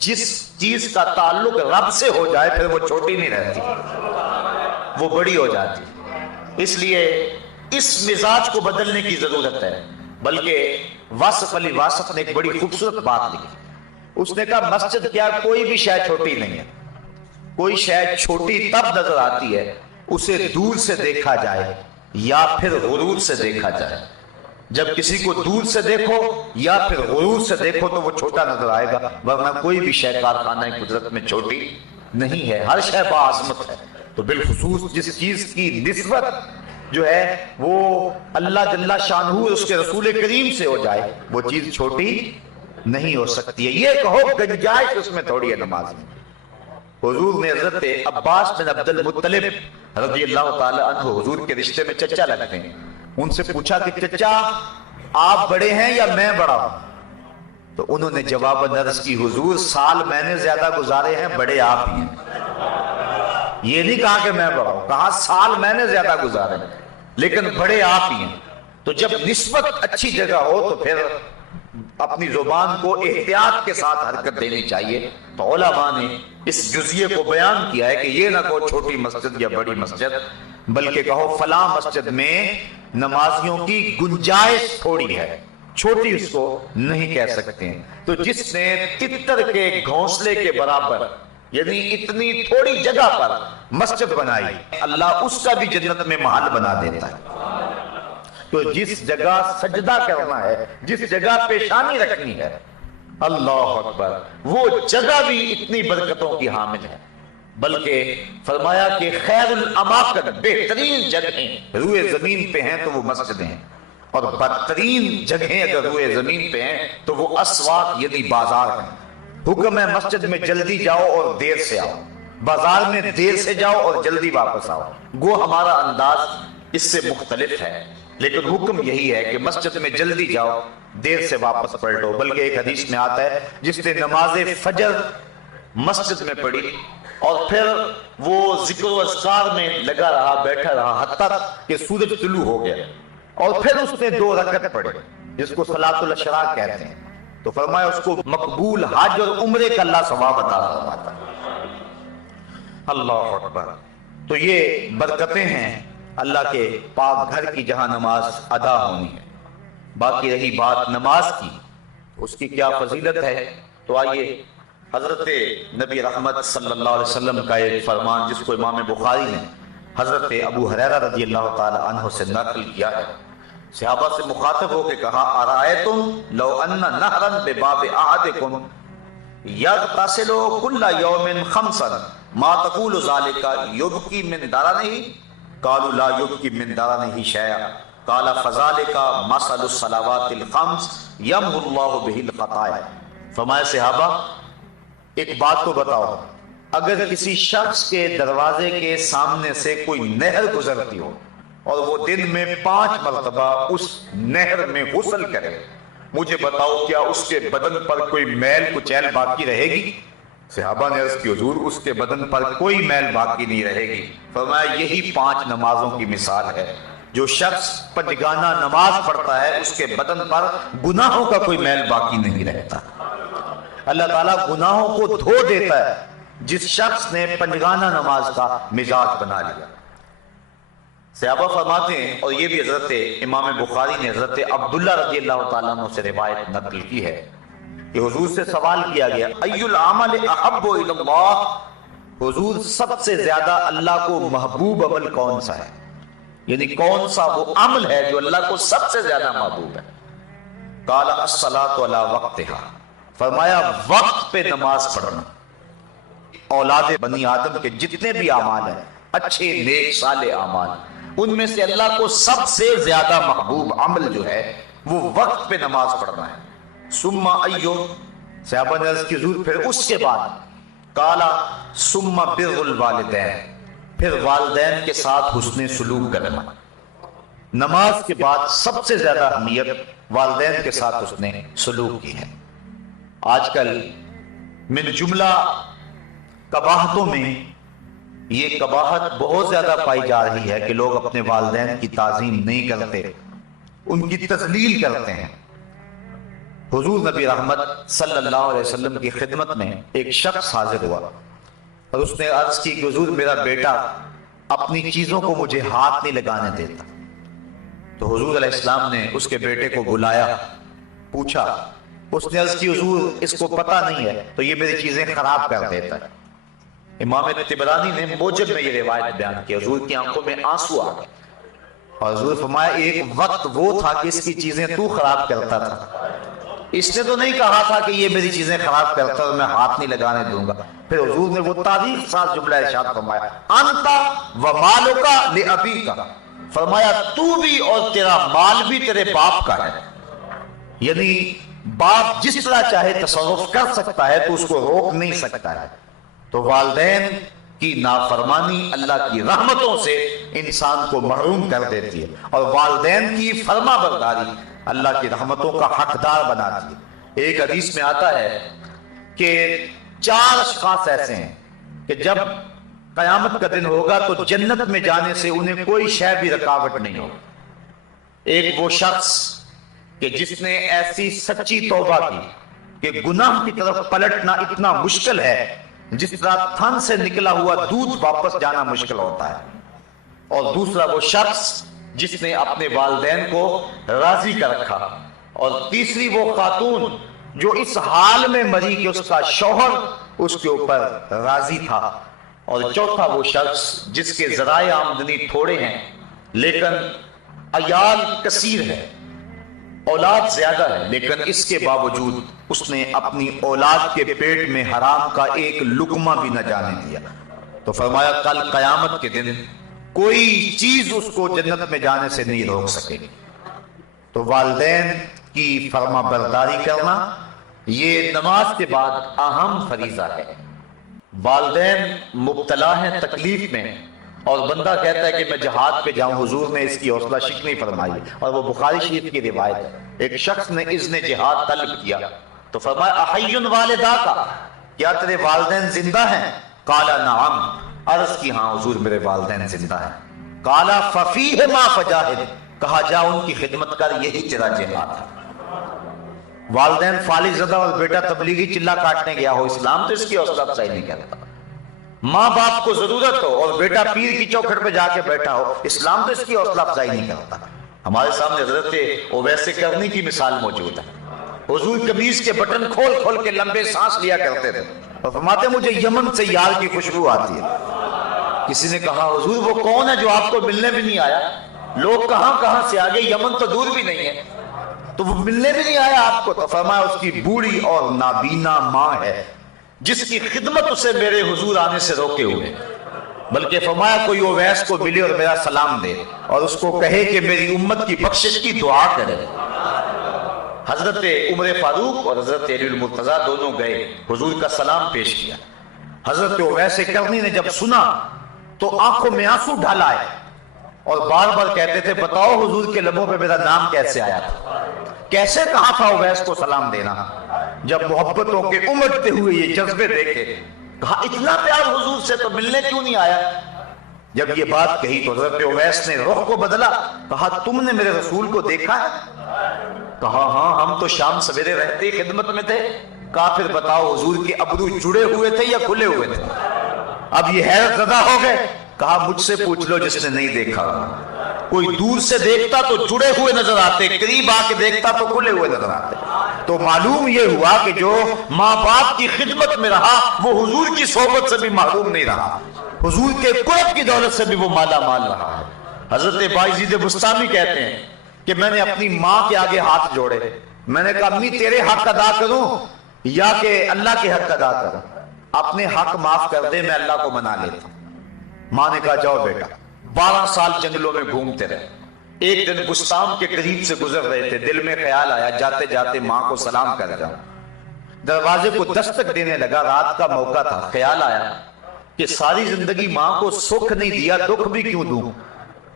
جس چیز کا تعلق رب سے ہو جائے پھر وہ چھوٹی نہیں رہتی، وہ بڑی ہو جاتی۔ اس لیے اس مزاج کو بدلنے کی ضرورت ہے۔ بلکہ واصف علی واصف نے ایک بڑی خوبصورت بات لکھی، اس نے کہا مسجد کیا کوئی بھی شے چھوٹی نہیں ہے، کوئی شے چھوٹی تب نظر آتی ہے اسے دور سے دیکھا جائے یا پھر غرور سے دیکھا جائے۔ جب کسی کو دور سے دیکھو یا پھر غرور سے دیکھو تو وہ چھوٹا نظر آئے گا، ورنہ کوئی بھی شے کارخانہ قدرت میں چھوٹی نہیں ہے، ہر شے باعظمت ہے۔ تو بالخصوص جس چیز کی نسبت جو ہے وہ اللہ جل شانہ اس کے رسول کریم سے ہو جائے وہ چیز چھوٹی نہیں ہو سکتی ہے۔ یہ کہو گنجائش اس میں تھوڑی ہے نماز میں۔ حضور نے حضرت عباس بن عبد المطلب رضی اللہ تعالی عنہ حضور کے رشتے میں چچا لگتے ہیں، ان سے پوچھا کہ چچا آپ بڑے ہیں یا میں بڑا ہوں؟ تو انہوں نے جواب عرض کی حضور سال میں نے زیادہ گزارے ہیں، بڑے آپ ہی ہیں۔ یہ نہیں کہا کہ میں بڑا ہوں، کہا سال میں نے زیادہ گزارے ہیں لیکن بڑے آپ ہی ہیں۔ تو جب نسبت اچھی جگہ ہو تو پھر اپنی زبان کو احتیاط کے ساتھ حرکت دینی چاہیے۔ تو علماء نے اس جزیے کو بیان کیا ہے کہ یہ نہ کہو چھوٹی مسجد یا بڑی مسجد، بلکہ کہو فلاں مسجد میں نمازیوں کی گنجائش تھوڑی ہے، چھوٹی اس کو نہیں کہہ سکتے ہیں۔ تو جس نے تتر کے گھونسلے کے برابر یعنی اتنی تھوڑی جگہ پر مسجد بنائی، اللہ اس کا بھی جنت میں محل بنا دیتا ہے۔ تو جس جگہ سجدہ کرنا ہے، جس جگہ پیشانی رکھنی ہے، اللہ اکبر، وہ جگہ بھی اتنی برکتوں کی حامل ہے۔ بلکہ فرمایا کہ خیر الاماکن، بہترین جگہیں روئے زمین پہ ہیں تو وہ مسجدیں ہیں، اور بدترین جگہیں اگر روئے زمین پہ ہیں تو وہ اسواق یعنی بازار ہیں۔ حکم ہے مسجد میں جلدی جاؤ اور دیر سے آؤ، بازار میں دیر سے جاؤ اور جلدی واپس آؤ۔ گو ہمارا انداز اس سے مختلف ہے، لیکن حکم یہی ہے کہ مسجد میں جلدی جاؤ، دیر سے واپس پلٹو۔ بلکہ ایک حدیث میں آتا ہے جس نے نماز فجر مسجد میں پڑھی اور پھر وہ ذکر و اذکار میں لگا رہا، بیٹھا رہا حتیٰ کہ سورج طلوع ہو گیا، اور پھر اس نے 2 رکعت پڑھے جس کو صلاۃ الاشراق کہتے ہیں، تو فرمایا اس کو مقبول حج اور عمرے کا اللہ ثواب عطا فرماتا ہے۔ اللہ اکبر۔ تو یہ برکتیں ہیں اللہ کے پاک گھر کی جہاں نماز ادا ہونی ہے۔ باقی رہی بات نماز کی، اس کی کیا فضیلت ہے، تو آئیے حضرت نبی رحمت صلی اللہ علیہ وسلم کا ایک فرمان جس کو امام بخاری نے حضرت ابو ہریرہ رضی اللہ تعالی عنہ سے نقل کیا ہے، صحابہ سے مخاطب ہو کے کہا ارائیتم لو ان نہرا بباب احدکم یغتسل کل یوم خمسا ما تقول ذلك یبکی من درنہ قالوا لا یبکی من درنہ شیئا قال فذلك مثل الصلوات الخمس یمحو اللہ بہ الخطایا۔ فرمایا صحابہ ایک بات تو بتاؤ، اگر کسی شخص کے دروازے کے سامنے سے کوئی نہر گزرتی ہو اور وہ دن میں 5 مرتبہ اس نہر میں غسل کرے، مجھے بتاؤ کیا اس کے بدن پر کوئی میل کچیل باقی رہے گی؟ صحابہ نے عرض کی حضور اس کے بدن پر کوئی میل باقی نہیں رہے گی۔ فرمایا یہی 5 نمازوں کی مثال ہے، جو شخص پنجگانہ نماز پڑھتا ہے اس کے بدن پر گناہوں کا کوئی میل باقی نہیں رہتا۔ اللہ تعالیٰ گناہوں کو دھو دیتا ہے جس شخص نے پنجگانہ نماز کا مزاج بنا لیا۔ صحابہ فرماتے ہیں، اور یہ بھی حضرت امام بخاری نے حضرت عبداللہ رضی اللہ تعالیٰ عنہ سے روایت نقل کی ہے کہ حضور سے سوال کیا گیا ای العمل احب الی اللہ، حضور سب سے زیادہ اللہ کو محبوب عمل کون سا ہے، یعنی کون سا وہ عمل ہے جو اللہ کو سب سے زیادہ محبوب ہے؟ قال الصلاۃ علی وقتہا، فرمایا وقت پہ نماز پڑھنا۔ اولاد بنی آدم کے جتنے بھی اعمال ہیں، اچھے نیک صالح اعمال، ان میں سے اللہ کو سب سے زیادہ محبوب عمل جو ہے وہ وقت پہ نماز پڑھنا ہے۔ ثم ایو، صحابہ نے عرض کی حضور پھر اس کے بعد؟ قالا ثم بر الوالدین، پھر والدین کے ساتھ حسن سلوک کرنا۔ نماز کے بعد سب سے زیادہ اہمیت والدین کے ساتھ حسن سلوک کی ہے۔ آج کل من جملہ قباحتوں میں یہ قباحت بہت زیادہ پائی جا رہی ہے کہ لوگ اپنے والدین کی تعظیم نہیں کرتے، ان کی تذلیل کرتے ہیں۔ حضور نبی رحمت صلی اللہ علیہ وسلم کی خدمت میں ایک شخص حاضر ہوا اور اس نے عرض کی کہ حضور میرا بیٹا اپنی چیزوں کو مجھے ہاتھ نہیں لگانے دیتا۔ تو حضور علیہ السلام نے اس کے بیٹے کو بلایا، پوچھا، اس نے عرض کی حضور اس کو پتہ نہیں ہے تو یہ میری چیزیں خراب کر دیتا ہے۔ امام طبرانی نے موجب میں یہ روایت بیان کی، حضور کی آنکھوں میں آنسو آ گئے اور حضور فرمایا ایک وقت وہ تھا کہ اس کی چیزیں تو خراب کرتا تھا، اس نے تو نہیں کہا تھا کہ یہ میری چیزیں خراب کرتا ہے اور میں ہاتھ نہیں لگانے دوں گا۔ پھر حضور نے وہ تاریخ ساز جملہ ارشاد فرمایا، انتا و مالکا لابیکا، فرمایا تو بھی اور تیرا مال بھی تیرے باپ کا ہے، یعنی باپ جس طرح چاہے تصرف کر سکتا ہے تو اس کو روک نہیں سکتا ہے۔ تو والدین کی نافرمانی اللہ کی رحمتوں سے انسان کو محروم کر دیتی ہے، اور والدین کی فرما برداری اللہ کی رحمتوں کا حقدار بناتی ہے۔ ایک حدیث میں آتا ہے کہ 4 اشخاص ایسے ہیں کہ جب قیامت کا دن ہوگا تو جنت میں جانے سے انہیں کوئی شے بھی رکاوٹ نہیں ہوگی۔ ایک وہ شخص کہ جس نے ایسی سچی توبہ کی کہ گناہ کی طرف پلٹنا اتنا مشکل ہے جس طرح تھن سے نکلا ہوا دودھ واپس جانا مشکل ہوتا ہے، اور دوسرا وہ شخص جس نے اپنے والدین کو راضی کر رکھا، اور تیسری وہ خاتون جو اس حال میں مری کہ اس کا شوہر اس کے اوپر راضی تھا، اور چوتھا وہ شخص جس کے ذرائع آمدنی تھوڑے ہیں لیکن عیال کثیر ہے، اولاد زیادہ ہے، لیکن اس کے باوجود اس نے اپنی اولاد کے پیٹ میں حرام کا ایک لقمہ بھی نہ جانے دیا۔ تو فرمایا کل قیامت کے دن کوئی چیز اس کو جنت میں جانے سے نہیں روک سکے گی۔ تو والدین کی فرما برداری کرنا یہ نماز کے بعد اہم فریضہ ہے۔ والدین مبتلا ہیں تکلیف میں، اور بندہ کہتا ہے کہ میں جہاد پہ جاؤں، حضور نے اس کی حوصلہ شکنی فرمائی، اور وہ بخاری شریف کی روایت ہے۔ ایک شخص نے اذن جہاد طلب کیا تو فرمایا احی والداک، کیا تیرے والدین زندہ ہیں؟ قال نعم، عرض کی ہاں حضور میرے والدین زندہ ہیں۔ قال ففیہما فجاہد، کہا جا ان کی خدمت کر، یہی تیرا جہاد ہے۔ والدین فالج زدہ اور بیٹا تبلیغی چلا کاٹنے گیا ہو، اسلام تو اس کی حوصلہ افزائی نہیں کرتا۔ ماں باپ کو ضرورت ہو اور بیٹا پیر کی چوکھٹ پہ جا کے بیٹھا ہو، اسلام تو اس کی حوصلہ افزائی نہیں کرتا۔ ہمارے سامنے حضرت اویس کرنی کی مثال موجود ہے۔ حضور قمیص کے بٹن کھول کھول کے لمبے سانس لیا کرتے تھے اور فرماتے مجھے یمن سے یار کی خوشبو آتی ہے۔ کسی نے کہا حضور وہ کون ہے جو آپ کو ملنے بھی نہیں آیا؟ لوگ کہاں کہاں سے آگے، یمن تو دور بھی نہیں ہے، تو وہ ملنے بھی نہیں آیا آپ کو؟ تو فرمایا اس کی بوڑھی اور نابینا ماں ہے جس کی خدمت اسے میرے حضور آنے سے روکے ہوئے، بلکہ فرمایا کوئی اویس کو ملے اور میرا سلام دے اور اس کو کہے کہ میری امت کی بخشش کی دعا کرے۔ حضرت عمر فاروق اور حضرت علی المرتضیٰ دونوں گئے، حضور کا سلام پیش کیا۔ حضرت اویس کرنی نے جب سنا تو آنکھوں میں آنسو ڈھال آئے اور بار بار کہتے تھے بتاؤ حضور کے لبوں پہ میرا نام کیسے آیا تھا، کیسے کہا تھا اویس کو سلام دینا؟ جب محبتوں کے امٹتے ہوئے یہ جذبے دیکھے، کہا اتنا پیار حضور سے تو ملنے کیوں نہیں آیا؟ جب یہ بات کہی تو حضرت اویس نے رخ کو بدلا، کہا تم نے میرے رسول کو دیکھا ہے؟ کہا ہاں ہم تو شام سویرے رہتے خدمت میں تھے۔ کہا پھر بتاؤ حضور کے ابرو جڑے ہوئے تھے یا کھلے ہوئے تھے؟ اب یہ حیرت زدہ ہو گئے۔ کہا مجھ سے پوچھ لو جس نے نہیں دیکھا، کوئی دور سے دیکھتا تو جڑے ہوئے نظر آتے، قریب آ کے دیکھتا تو کھلے ہوئے نظر آتے۔ تو معلوم یہ ہوا کہ جو ماں باپ کی خدمت میں رہا وہ حضور کی صحبت سے بھی محروم نہیں رہا، حضور کے قرب کی دولت سے بھی وہ مالا مال رہا ہے۔ حضرت بایزید بستامی کہتے ہیں کہ میں نے اپنی ماں کے آگے ہاتھ جوڑے، میں نے کہا امی تیرے حق ادا کروں یا کہ اللہ کے حق ادا کروں؟ اپنے حق معاف کر دے، میں اللہ کو منا لیتا ہوں۔ ماں نے کہا جاؤ بیٹا۔ 12 سال جنگلوں میں گھومتے رہے، ایک دن بستان کے قریب سے گزر رہے تھے، دل میں خیال آیا جاتے جاتے ماں کو سلام کر جاؤں۔ دروازے کو دستک دینے لگا، رات کا موقع تھا، خیال آیا کہ ساری زندگی ماں کو سکھ نہیں دیا، دکھ بھی کیوں دوں؟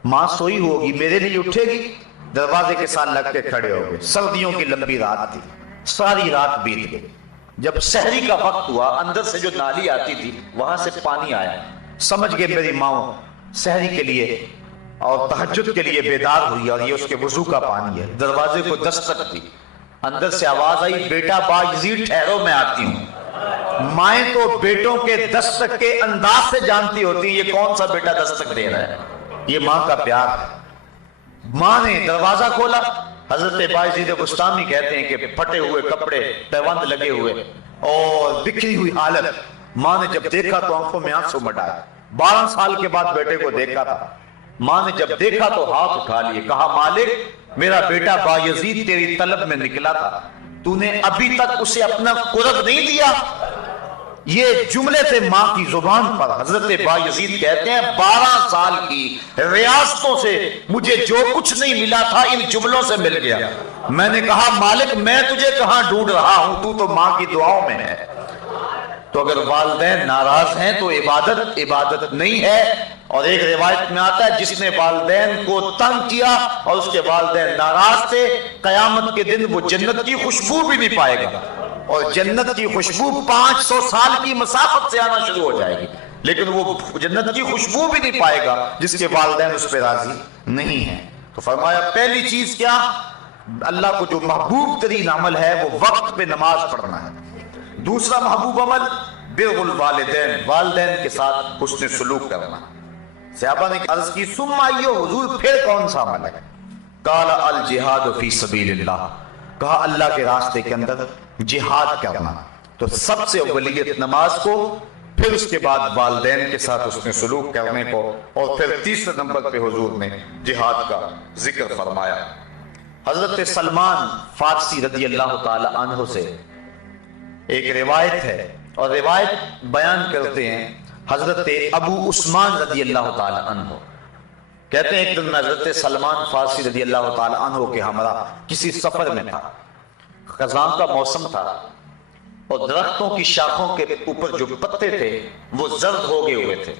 ماں سوئی ہوگی، میرے لیے اٹھے گی۔ دروازے کے ساتھ لگ کے کھڑے ہو گئے۔ سردیوں کی لمبی رات تھی، ساری رات بیت گئی۔ جب سحری کا وقت ہوا، اندر سے جو نالی آتی تھی وہاں سے پانی آیا، سمجھ گئے میری ماں سحری کے لیے اور تہجد کے لیے بیدار ہوئی اور یہ اس کے وضو کا پانی ہے۔ دروازے کو دستک دی، اندر سے آواز آئی بیٹا بایزید ٹھہرو میں آتی ہوں۔ مائیں تو بیٹوں کے دستک کے انداز سے جانتی ہوتی یہ کون سا بیٹا دستک دے رہا ہے، یہ ماں کا پیار ہے۔ ماں نے دروازہ کھولا، حضرت بایزید بستامی کہتے ہیں کہ پھٹے ہوئے کپڑے، پیوند لگے ہوئے اور بکھری ہوئی حالت۔ ماں نے جب دیکھا تو آنکھوں میں آنسو مٹائے، 12 سال کے بعد بیٹے کو دیکھا تھا۔ ماں نے جب دیکھا تو ہاتھ اٹھا لیے، کہا مالک میرا بیٹا بایزید تیری طلب میں نکلا تھا، تو نے ابھی تک اسے اپنا قرب نہیں دیا۔ یہ جملے تھے ماں کی زبان پر۔ حضرت بایزید کہتے ہیں 12 سال کی ریاستوں سے مجھے جو کچھ نہیں ملا تھا ان جملوں سے مل گیا۔ میں نے کہا مالک میں تجھے کہاں ڈھونڈ رہا ہوں، تو ماں کی دعاؤں میں ہے۔ تو اگر والدین ناراض ہیں تو عبادت نہیں ہے۔ اور ایک روایت میں آتا ہے جس نے والدین کو تنگ کیا اور اس کے والدین ناراض تھے، قیامت کے دن وہ جنت کی خوشبو بھی نہیں پائے گا، اور جنت کی خوشبو 500 سال کی مسافت سے آنا شروع ہو جائے گی، لیکن وہ جنت کی خوشبو بھی نہیں پائے گا جس کے والدین اس پہ راضی نہیں ہیں۔ تو فرمایا پہلی چیز کیا؟ اللہ کو جو محبوب ترین عمل ہے وہ وقت پہ نماز پڑھنا ہے۔ دوسرا محبوب عمل بر الوالدین، والدین کے ساتھ حسن سلوک کرنا۔ صحابہ نے عرض کی ثم ایو حضور پھر کون سا عمل ہے؟ قال الجہاد فی سبیل اللہ، کہا اللہ کے راستے کے اندر جہاد کرنا۔ تو سب سے اولیت نماز کو، پھر اس کے بعد والدین کے ساتھ اس نے سلوک کرنے کو، اور پھر تیسرے نمبر پہ حضور نے جہاد کا ذکر فرمایا۔ حضرت سلمان فارسی رضی اللہ تعالی عنہ سے ایک روایت ہے، اور روایت بیان کرتے ہیں حضرت ابو عثمان رضی اللہ تعالی عنہ، کہتے ہیں ایک دن میں حضرت سلمان فارسی رضی اللہ تعالی عنہ کے ہمراہ کسی سفر میں تھا، خزاں کا موسم تھا، اور درختوں کی شاخوں کے اوپر جو پتے تھے وہ زرد ہو گئے ہوئے تھے۔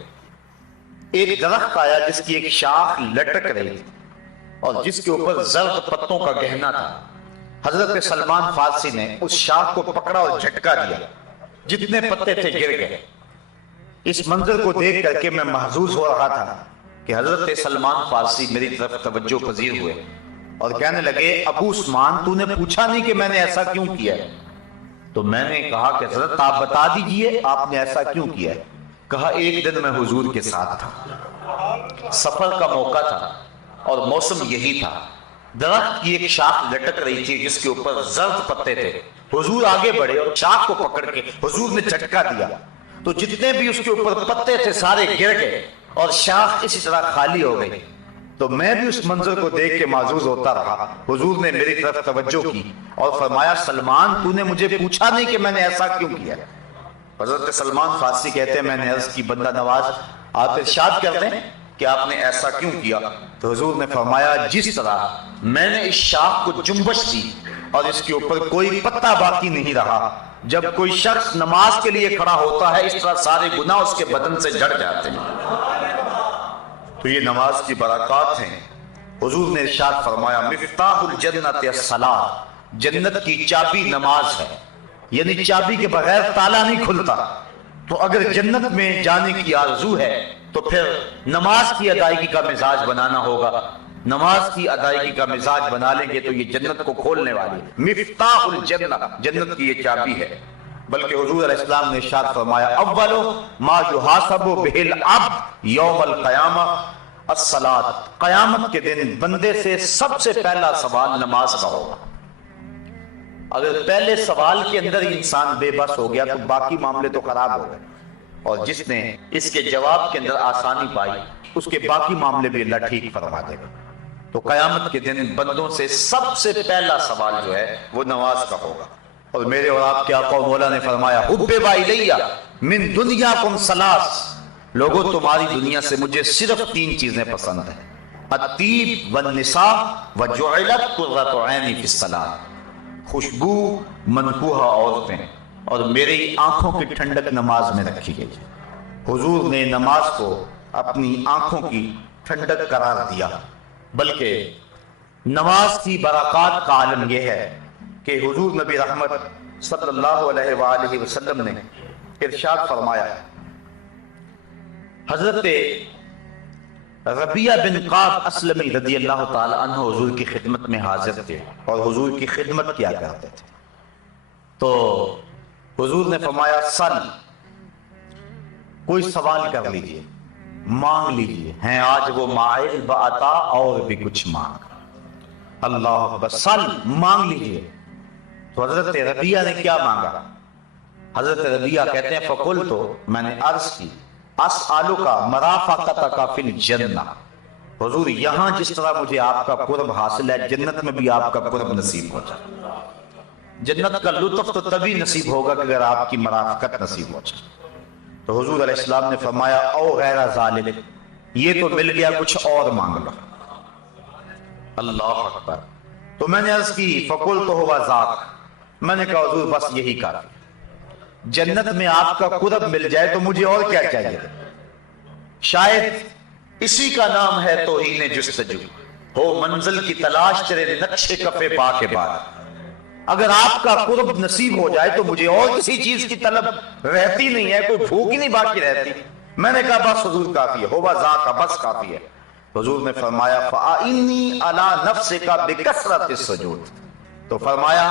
ایک درخت آیا جس کی ایک شاخ لٹک رہی تھی اور جس کے اوپر زرد پتوں کا گہنا تھا۔ حضرت سلمان فارسی نے اس شاخ کو پکڑا اور جھٹکا دیا، جتنے پتے تھے گر گئے۔ اس منظر کو دیکھ کر کے میں محظوظ ہو رہا تھا کہ حضرت سلمان فارسی میری طرف توجہ پذیر ہوئے اور کہنے لگے ابو عثمان تو نے پوچھا نہیں کہ میں نے ایسا کیوں کیا ہے؟ تو میں نے کہا کہ حضرت آپ بتا دیجئے آپ نے ایسا کیوں کیا ہے؟ کہا ایک دن میں حضور کے ساتھ تھا، سفر کا موقع تھا اور موسم یہی تھا، درخت کی ایک شاخ لٹک رہی تھی جس کے اوپر زرد پتے تھے، حضور آگے بڑھے اور شاخ کو پکڑ کے حضور نے جھٹکا دیا تو جتنے بھی اس کے اوپر پتے تھے سارے گر گئے اور شاخ اسی طرح خالی ہو گئی۔ تو میں بھی اس منظر کو دیکھ کے معزوز ہوتا رہا۔ حضور نے میری طرف توجہ کی اور فرمایا سلمان تو نے مجھے پوچھا نہیں کہ میں نے ایسا کیوں کیا؟ حضرت سلمان فارسی کہتے ہیں میں نے عرض کی بندہ نواز آپ ارشاد کرتے ہیں کہ آپ نے ایسا کیوں کیا؟ تو حضور نے فرمایا جس طرح میں نے اس شاخ کو جنبش دی اور اس کے اوپر کوئی پتا باقی نہیں رہا، جب کوئی شخص نماز کے لیے کھڑا ہوتا ہے اس طرح سارے گناہ اس کے بدن سے جھڑ جاتے ہیں۔ تو یہ نماز کی برکات ہیں۔ حضور نے ارشاد فرمایا مفتاح الجنت الصلاۃ، جنت کی چابی نماز ہے، یعنی چابی کے بغیر تالا نہیں کھلتا۔ تو اگر جنت میں جانے کی آرزو ہے تو پھر نماز کی ادائیگی کا مزاج بنانا ہوگا۔ نماز کی ادائیگی کا مزاج بنا لیں گے تو یہ جنت کو کھولنے والی مفتاح الجنت، جنت کی یہ چابی ہے۔ بلکہ حضور علیہ السلام نے ارشاد فرمایا اول ما یحاسب بہ العبد یوم القیامہ الصلاۃ، قیامت کے دن بندے سے سب سے پہلا سوال نماز کا ہوگا۔ اگر پہلے سوال کے اندر ہی انسان بے بس ہو گیا تو باقی معاملے تو خراب ہو گئے، اور جس نے اس کے جواب کے اندر آسانی پائی اس کے باقی معاملے بھی اللہ ٹھیک فرما دے گا۔ تو قیامت کے دن بندوں سے سب سے پہلا سوال جو ہے وہ نماز کا ہوگا۔ اور میرے اور آپ کے آقا و مولا نے فرمایا حبب الیہ من دنیاکم ثلاث، لوگوں تمہاری دنیا سے مجھے صرف 3 چیزیں پسند ہیں، الطیب والنساء وجعلت قرۃ عینی فی الصلاۃ، خوشبو منکوحہ عورتیں اور میری آنکھوں کی ٹھنڈک نماز میں رکھی گئی۔ حضور نے نماز کو اپنی آنکھوں کی ٹھنڈک قرار دیا۔ بلکہ نماز کی برکات کا عالم یہ ہے کہ حضور نبی رحمت صلی اللہ علیہ وآلہ وسلم نے ارشاد فرمایا، حضرت ربیعہ بن قعب اسلمی رضی اللہ تعالی عنہ حضور کی خدمت میں حاضر تھے اور حضور کی خدمت کیا کرتے تھے۔ تو حضور نے فرمایا سل، کوئی سوال کر لیجئے، مانگ لیجئے، ہیں آج وہ مائل بعطا اور بھی کچھ مانگ۔ اللہ اکبر، سل، مانگ لیجئے۔ تو حضرت ربیعہ نے کیا مانگا؟ حضرت ربیعہ کہتے ہیں فقلت، تو میں نے عرض کی اسألک مرافقتک فی الجنہ، حضور یہاں جس طرح مجھے آپ کا قرب حاصل ہے جنت میں بھی آپ کا قرب نصیب ہو جائے. جنت کا لطف تو تبھی نصیب ہوگا کہ اگر آپ کی مرافقت نصیب ہو جائے. تو حضور علیہ السلام نے فرمایا او غیر ذالک، یہ تو مل گیا، کچھ اور مانگ لو. اللہ اکبر. تو میں نے عرض کی فقلت هو ذاک، میں نے کہا حضور بس یہی کافی، جنت میں آپ کا قرب مل جائے تو مجھے اور کیا چاہیے. شاید اسی کا نام ہے توہین جستجو، ہو منزل کی تلاش تیرے نقشے کفے پا کے بعد. اگر آپ کا قرب نصیب ہو جائے تو مجھے اور کسی چیز کی طلب رہتی نہیں ہے، کوئی بھوک ہی نہیں باقی رہتی. میں نے کہا بس حضور کافی ہے، ہوا ذاک بس کافی ہے. حضور نے فرمایا فَإِنِّي عَلَى نَفْسِكَ بِكَثْرَةِ السُّجُودِ، تو فرمایا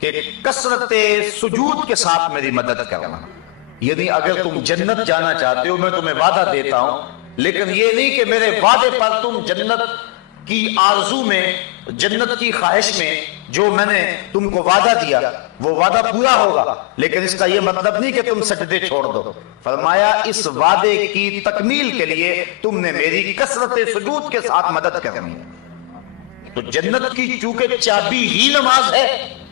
کہ کثرت سجود کے ساتھ میری مدد کرنا. یعنی اگر تم جنت جانا چاہتے ہو میں تمہیں وعدہ دیتا ہوں، لیکن یہ نہیں کہ میرے وعدے پر تم جنت کی آرزو میں، جنت کی خواہش میں جو میں نے تم کو وعدہ دیا وہ وعدہ پورا ہوگا، لیکن اس کا یہ مطلب نہیں کہ تم سجدے چھوڑ دو. فرمایا اس وعدے کی تکمیل کے لیے تم نے میری کثرت سجود کے ساتھ مدد کرنی ہے. تو جنت کی چونکہ چابی ہی نماز ہے،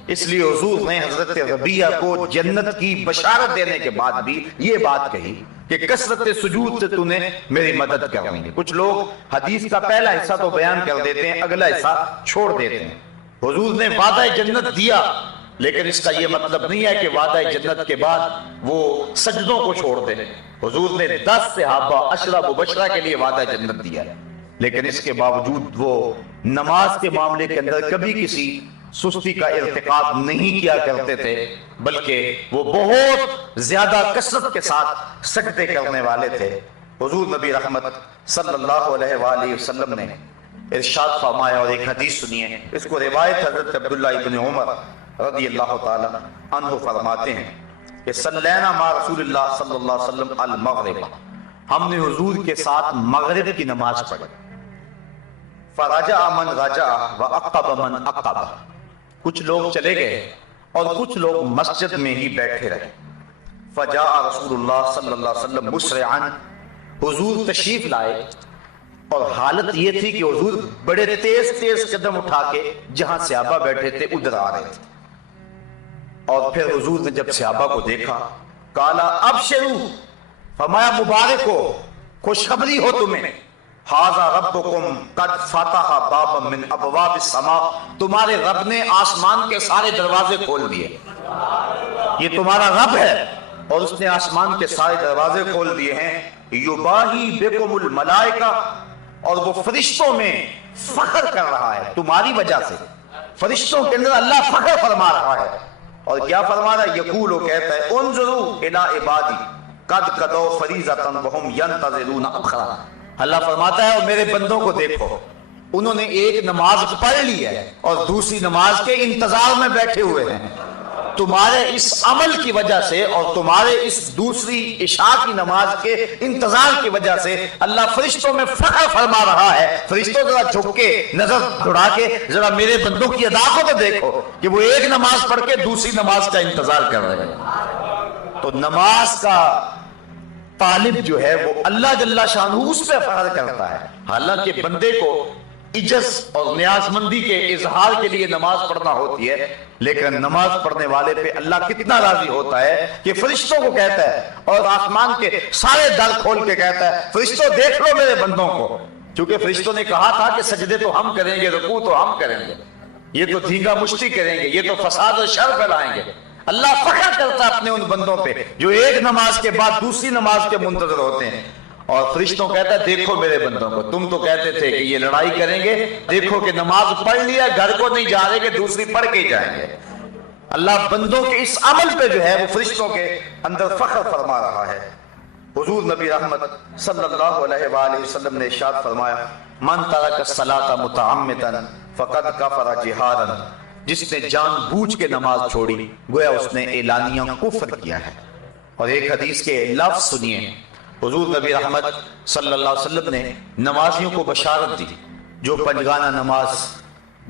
اس لیے حضور نے حضرت ربیہ کو جنت کی بشارت دینے کے بعد بھی یہ بات کہی کہ کثرت سجود سے تو نے میری مدد کرنی ہے. کچھ لوگ حدیث کا پہلا حصہ تو بیان کر دیتے ہیں، اگلا حصہ چھوڑ دیتے ہیں. حضور نے وعدہ جنت دیا، لیکن اس کا یہ مطلب نہیں ہے کہ وعدہ جنت کے بعد وہ سجدوں کو چھوڑ دیں. حضور نے 10 صحابہ عشرہ مبشرہ کے لیے وعدہ جنت دیا، لیکن اس کے باوجود وہ نماز کے معاملے کے اندر کبھی کسی سستی کا ارتکاب نہیں کیا کرتے تھے، بلکہ وہ بہت زیادہ کثرت کے ساتھ سجدے کرنے والے تھے. حضور نبی رحمت صلی اللہ علیہ وآلہ وسلم نے ارشاد فرمایا، اور ایک حدیث سنیے، اس کو روایت حضرت عبداللہ ابن عمر رضی اللہ تعالی عنہ فرماتے ہیں کہ صلینا مع رسول اللہ صلی اللہ علیہ وسلم المغرب، ہم نے حضور کے ساتھ مغرب کی نماز پڑھی. فرجع من رجع وعقب من عقب، کچھ لوگ چلے گئے اور کچھ لوگ مسجد میں ہی بیٹھے رہے. فجاء رسول اللہ صلی اللہ علیہ وسلم مسرعا، حضور تشریف لائے اور حالت یہ تھی کہ حضور بڑے تیز تیز قدم اٹھا کے جہاں صحابہ بیٹھے تھے ادھر آ رہے تھے. اور پھر حضور نے جب صحابہ کو دیکھا قالا ابشروا، فرمایا مبارک ہو، خوشخبری ہو تمہیں، ھذا ربکم قد فتح بابا من ابواب السماء، تمہارے رب نے آسمان کے سارے دروازے کھول دیے. یہ تمہارا رب ہے اور اس نے آسمان کے سارے دروازے کھول دیے ہیں. یباہی بکم الملائکہ، اور وہ فرشتوں میں فخر کر رہا ہے تمہاری وجہ سے. فرشتوں کے اندر اللہ فخر فرما رہا ہے. اور کیا فرما رہا ہے؟ یقول، وہ کہتا ہے انظروا الی عبادی قد قضوا فریضۃ وهم ينتظرون اخرى. اللہ فرماتا ہے اور میرے بندوں کو دیکھو، انہوں نے ایک نماز پڑھ لی ہے اور دوسری نماز کے انتظار میں بیٹھے ہوئے ہیں. تمہارے اس عمل کی وجہ سے اور تمہارے اس دوسری عشاء کی نماز کے انتظار کی وجہ سے اللہ فرشتوں میں فخر فرما رہا ہے. فرشتوں ذرا جھک کے نظر دوڑا کے ذرا میرے بندوں کی ادا کو تو دیکھو کہ وہ ایک نماز پڑھ کے دوسری نماز کا انتظار کر رہے ہیں. تو نماز کا طالب جو ہے وہ اللہ جل شانہ اس پہ فخر کرتا ہے. حالانکہ بندے کو عجز اور نیاز مندی کے اظہار کے لیے نماز پڑھنا ہوتی ہے، لیکن نماز پڑھنے والے پہ اللہ کتنا راضی ہوتا ہے کہ فرشتوں کو کہتا ہے اور آسمان کے سارے در کھول کے کہتا ہے فرشتوں دیکھ لو میرے بندوں کو. چونکہ فرشتوں نے کہا تھا کہ سجدے تو ہم کریں گے، رکوع تو ہم کریں گے، یہ تو دھینگا مشتی کریں گے، یہ تو فساد اور شر پھیلائیں گے. اللہ فخر کرتا ہے اپنے ان بندوں پہ جو ایک نماز کے بعد دوسری نماز کے منتظر ہوتے ہیں. اور فرشتوں کہتا ہے دیکھو میرے بندوں کو، تم تو کہتے تھے کہ یہ لڑائی کریں گے، دیکھو کہ نماز پڑھ لیا، گھر کو نہیں جا رہے کہ دوسری پڑھ کے جائیں گے. اللہ بندوں کے اس عمل پہ جو ہے وہ فرشتوں کے اندر فخر فرما رہا ہے. حضور نبی رحمت صلی اللہ علیہ وآلہ وسلم نے ارشاد فرمایا من ترک الصلاۃ متعمدا فقد کفر جہارا، جس نے جان بوجھ کے نماز چھوڑی گویا اس نے اعلانیہ کفر کیا ہے. اور ایک حدیث کے لفظ سنیے، حضور نبی رحمت صلی اللہ علیہ وسلم نے نمازیوں کو بشارت دی جو پنجگانہ نماز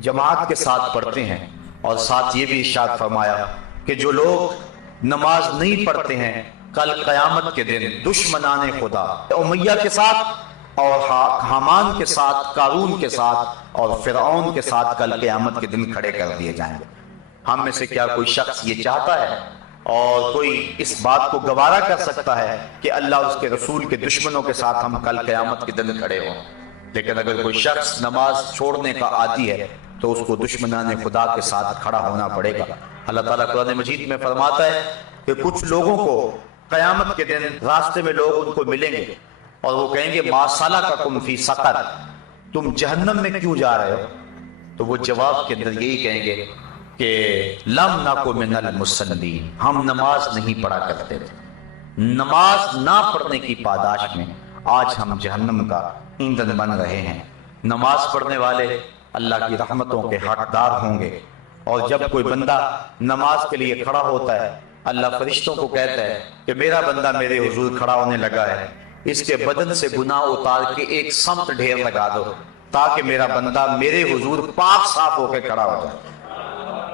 جماعت کے ساتھ پڑھتے ہیں، اور ساتھ یہ بھی ارشاد فرمایا کہ جو لوگ نماز نہیں پڑھتے ہیں کل قیامت کے دن دشمنان خدا امیہ کے ساتھ اور حامان کے ساتھ، قارون کے ساتھ اور فرعون کے ساتھ کل قیامت کے دن کھڑے کر دیے جائیں گے۔ ہم میں سے کیا کوئی شخص یہ چاہتا ہے اور کوئی اس بات کو گوارا کر سکتا ہے کہ اللہ اور اس کے رسول کے دشمنوں کے ساتھ ہم کل قیامت کے دن کھڑے ہوں؟ لیکن اگر کوئی شخص نماز چھوڑنے کا عادی ہے تو اس کو دشمنان خدا کے ساتھ کھڑا ہونا پڑے گا۔ اللہ تعالیٰ قرآن مجید میں فرماتا ہے کہ کچھ لوگوں کو قیامت کے دن راستے میں لوگ ان کو ملیں گے اور وہ کہیں گے ما سلککم فی سقر، تم جہنم میں کیوں جا رہے ہو؟ تو وہ جواب کے اندر یہی کہیں گے کہ لم نکن من المصلین، ہم نماز نہیں پڑھا کرتے تھے، نماز نہ پڑھنے کی پاداش میں آج ہم جہنم کا ایندھن بن رہے ہیں۔ نماز پڑھنے والے اللہ کی رحمتوں کے حقدار ہوں گے، اور جب کوئی بندہ نماز کے لیے کھڑا ہوتا ہے اللہ فرشتوں کو کہتا ہے کہ میرا بندہ میرے حضور کھڑا ہونے لگا ہے، اس کے بدن سے گناہ اتار کے ایک سمت ڈھیر لگا دو تاکہ میرا بندہ میرے حضور پاک صاف ہو کے کھڑا ہو جائے۔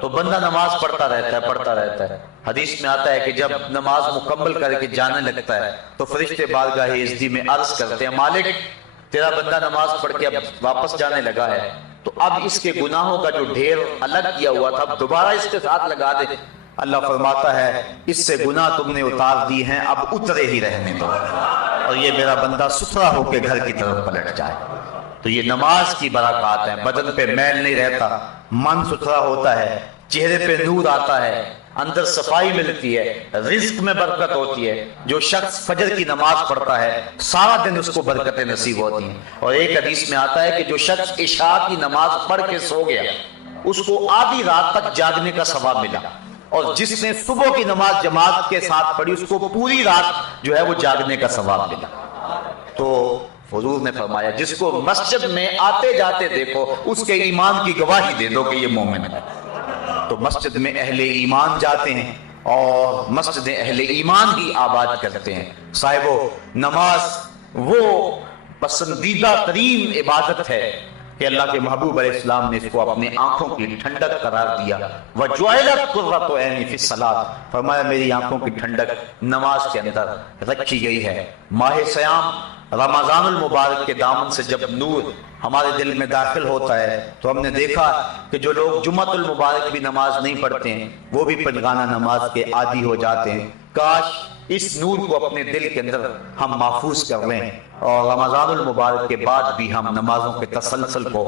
تو بندہ نماز پڑھتا رہتا ہے۔ حدیث میں آتا ہے کہ جب نماز مکمل کر کے جانے لگتا ہے تو فرشتے بارگاہ عزتی میں عرض کرتے ہیں مالک تیرا بندہ نماز پڑھ کے اب واپس جانے لگا ہے، تو اب اس کے گناہوں کا جو ڈھیر الگ کیا ہوا تھا اب دوبارہ اس کے ساتھ لگا دے۔ اللہ فرماتا ہے اس سے گناہ تم نے اتار دی ہیں، اب اترے ہی رہنے دو، اور یہ میرا بندہ ستھرا ہو کے گھر کی طرف پلٹ جائے۔ تو یہ نماز کی برکات ہے، بدن پہ میل نہیں رہتا، من ستھرا ہوتا ہے، چہرے پہ نور آتا ہے، اندر صفائی ملتی ہے، رزق میں برکت ہوتی ہے۔ جو شخص فجر کی نماز پڑھتا ہے سارا دن اس کو برکتیں نصیب ہوتی ہیں۔ اور ایک حدیث میں آتا ہے کہ جو شخص عشاء کی نماز پڑھ کے سو گیا اس کو آدھی رات تک جاگنے کا ثواب ملا، اور جس نے صبح کی نماز جماعت کے ساتھ پڑھی اس کو پوری رات جو ہے وہ جاگنے کا ثواب ملا۔ تو حضور نے فرمایا جس کو مسجد میں آتے جاتے دیکھو اس کے ایمان کی گواہی دے دو کہ یہ مومن ہے۔ تو مسجد میں اہل ایمان جاتے ہیں اور مسجد اہل ایمان ہی آباد کرتے ہیں۔ صاحبو، نماز وہ پسندیدہ ترین عبادت ہے کہ اللہ کے محبوب علیہ السلام نے اس کو اپنے آنکھوں کی ٹھنڈک قرار دیا۔ وَجُعِلَتْ قُرَّةُ عَيْنِي فِي الصَّلَاةِ، فرمایا میری آنکھوں کی ٹھنڈک نماز کے اندر رکھی گئی ہے۔ ماہ صیام رمضان المبارک کے دامن سے جب نور ہمارے دل میں داخل ہوتا ہے تو ہم نے دیکھا کہ جو لوگ جمعۃ المبارک بھی نماز نہیں پڑھتے ہیں وہ بھی پنجگانہ نماز کے عادی ہو جاتے ہیں۔ کاش اس نور کو اپنے دل کے اندر ہم محفوظ کر لیں اور رمضان المبارک کے بعد بھی ہم نمازوں کے تسلسل کو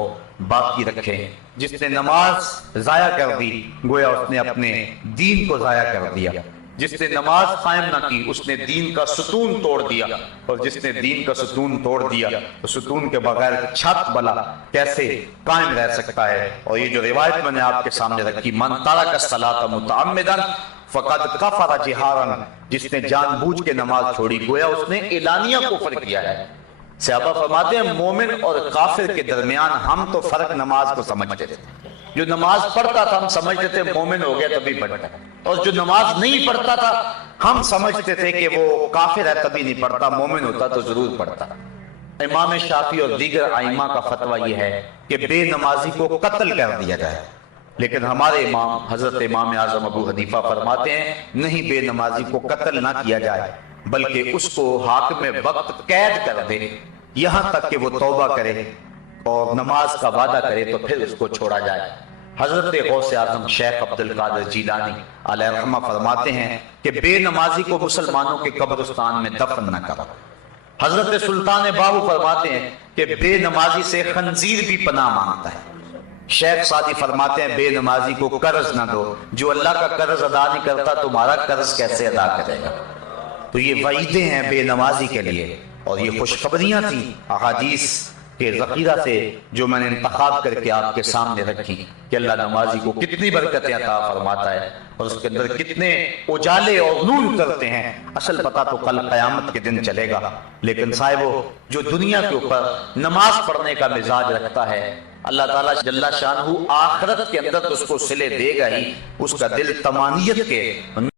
باقی رکھیں۔ جس نے نماز ضائع کر دی گویا اس نے اپنے دین کو ضائع کر دیا، جس نے نماز قائم نہ کی اس نے دین کا ستون توڑ دیا، اور جس نے دین کا ستون توڑ دیا تو ستون کے بغیر چھت بلا کیسے قائم رہ سکتا ہے۔ اور یہ جو روایت میں نے آپ کے سامنے رکھی من ترک الصلاۃ متعمدا فقد کفر جہارا، جس نے جان بوجھ کے نماز چھوڑی گویا اس نے اعلانیہ کفر کیا ہے۔ صحابہ فرماتے ہیں مومن اور کافر کے درمیان ہم تو فرق نماز کو سمجھتے تھے، جو نماز پڑھتا تھا ہم سمجھتے تھے مومن ہو گیا تبھی پڑھتا، اور جو نماز نہیں پڑھتا تھا ہم سمجھتے تھے کہ وہ کافر ہے تبھی نہیں پڑھتا، مومن ہوتا تو ضرور پڑھتا۔ امام شافعی اور دیگر ائمہ کا فتویٰ یہ ہے کہ بے نمازی کو قتل کر دیا جائے، لیکن ہمارے امام حضرت امام اعظم ابو حنیفہ فرماتے ہیں نہیں، بے نمازی کو قتل نہ کیا جائے بلکہ اس کو حاکم وقت قید کر دے یہاں تک کہ وہ توبہ کرے اور نماز کا وعدہ کرے تو پھر اس کو چھوڑا جائے۔ حضرت غوث اعظم شیخ عبد القادر جیلانی علیہ رحمہ فرماتے ہیں کہ بے نمازی کو مسلمانوں کے قبرستان میں دفن نہ کرو۔ حضرت سلطان باہو فرماتے ہیں کہ بے نمازی سے خنزیر بھی پناہ مانگتا ہے۔ شیخ سعدی فرماتے ہیں بے نمازی کو قرض نہ دو، جو اللہ کا قرض ادا نہیں کرتا تمہارا قرض کیسے ادا کرے گا۔ تو یہ وعیدیں ہیں بے نمازی کے لیے، اور یہ خوشخبریاں تھیں احادیث کے ذخیرہ سے جو میں نے انتخاب کر کے آپ کے سامنے رکھی کہ اللہ نمازی کو کتنی برکتیں عطا فرماتا ہے اور اس کے اندر کتنے اجالے اور نور اترتے ہیں۔ اصل پتہ تو کل قیامت کے دن چلے گا، لیکن صاحبو جو دنیا کے اوپر نماز پڑھنے کا مزاج رکھتا ہے اللہ تعالیٰ جل شانہ آخرت کے اندر تو اس کو صلے دے گا ہی، اس کا دل طمانیت کے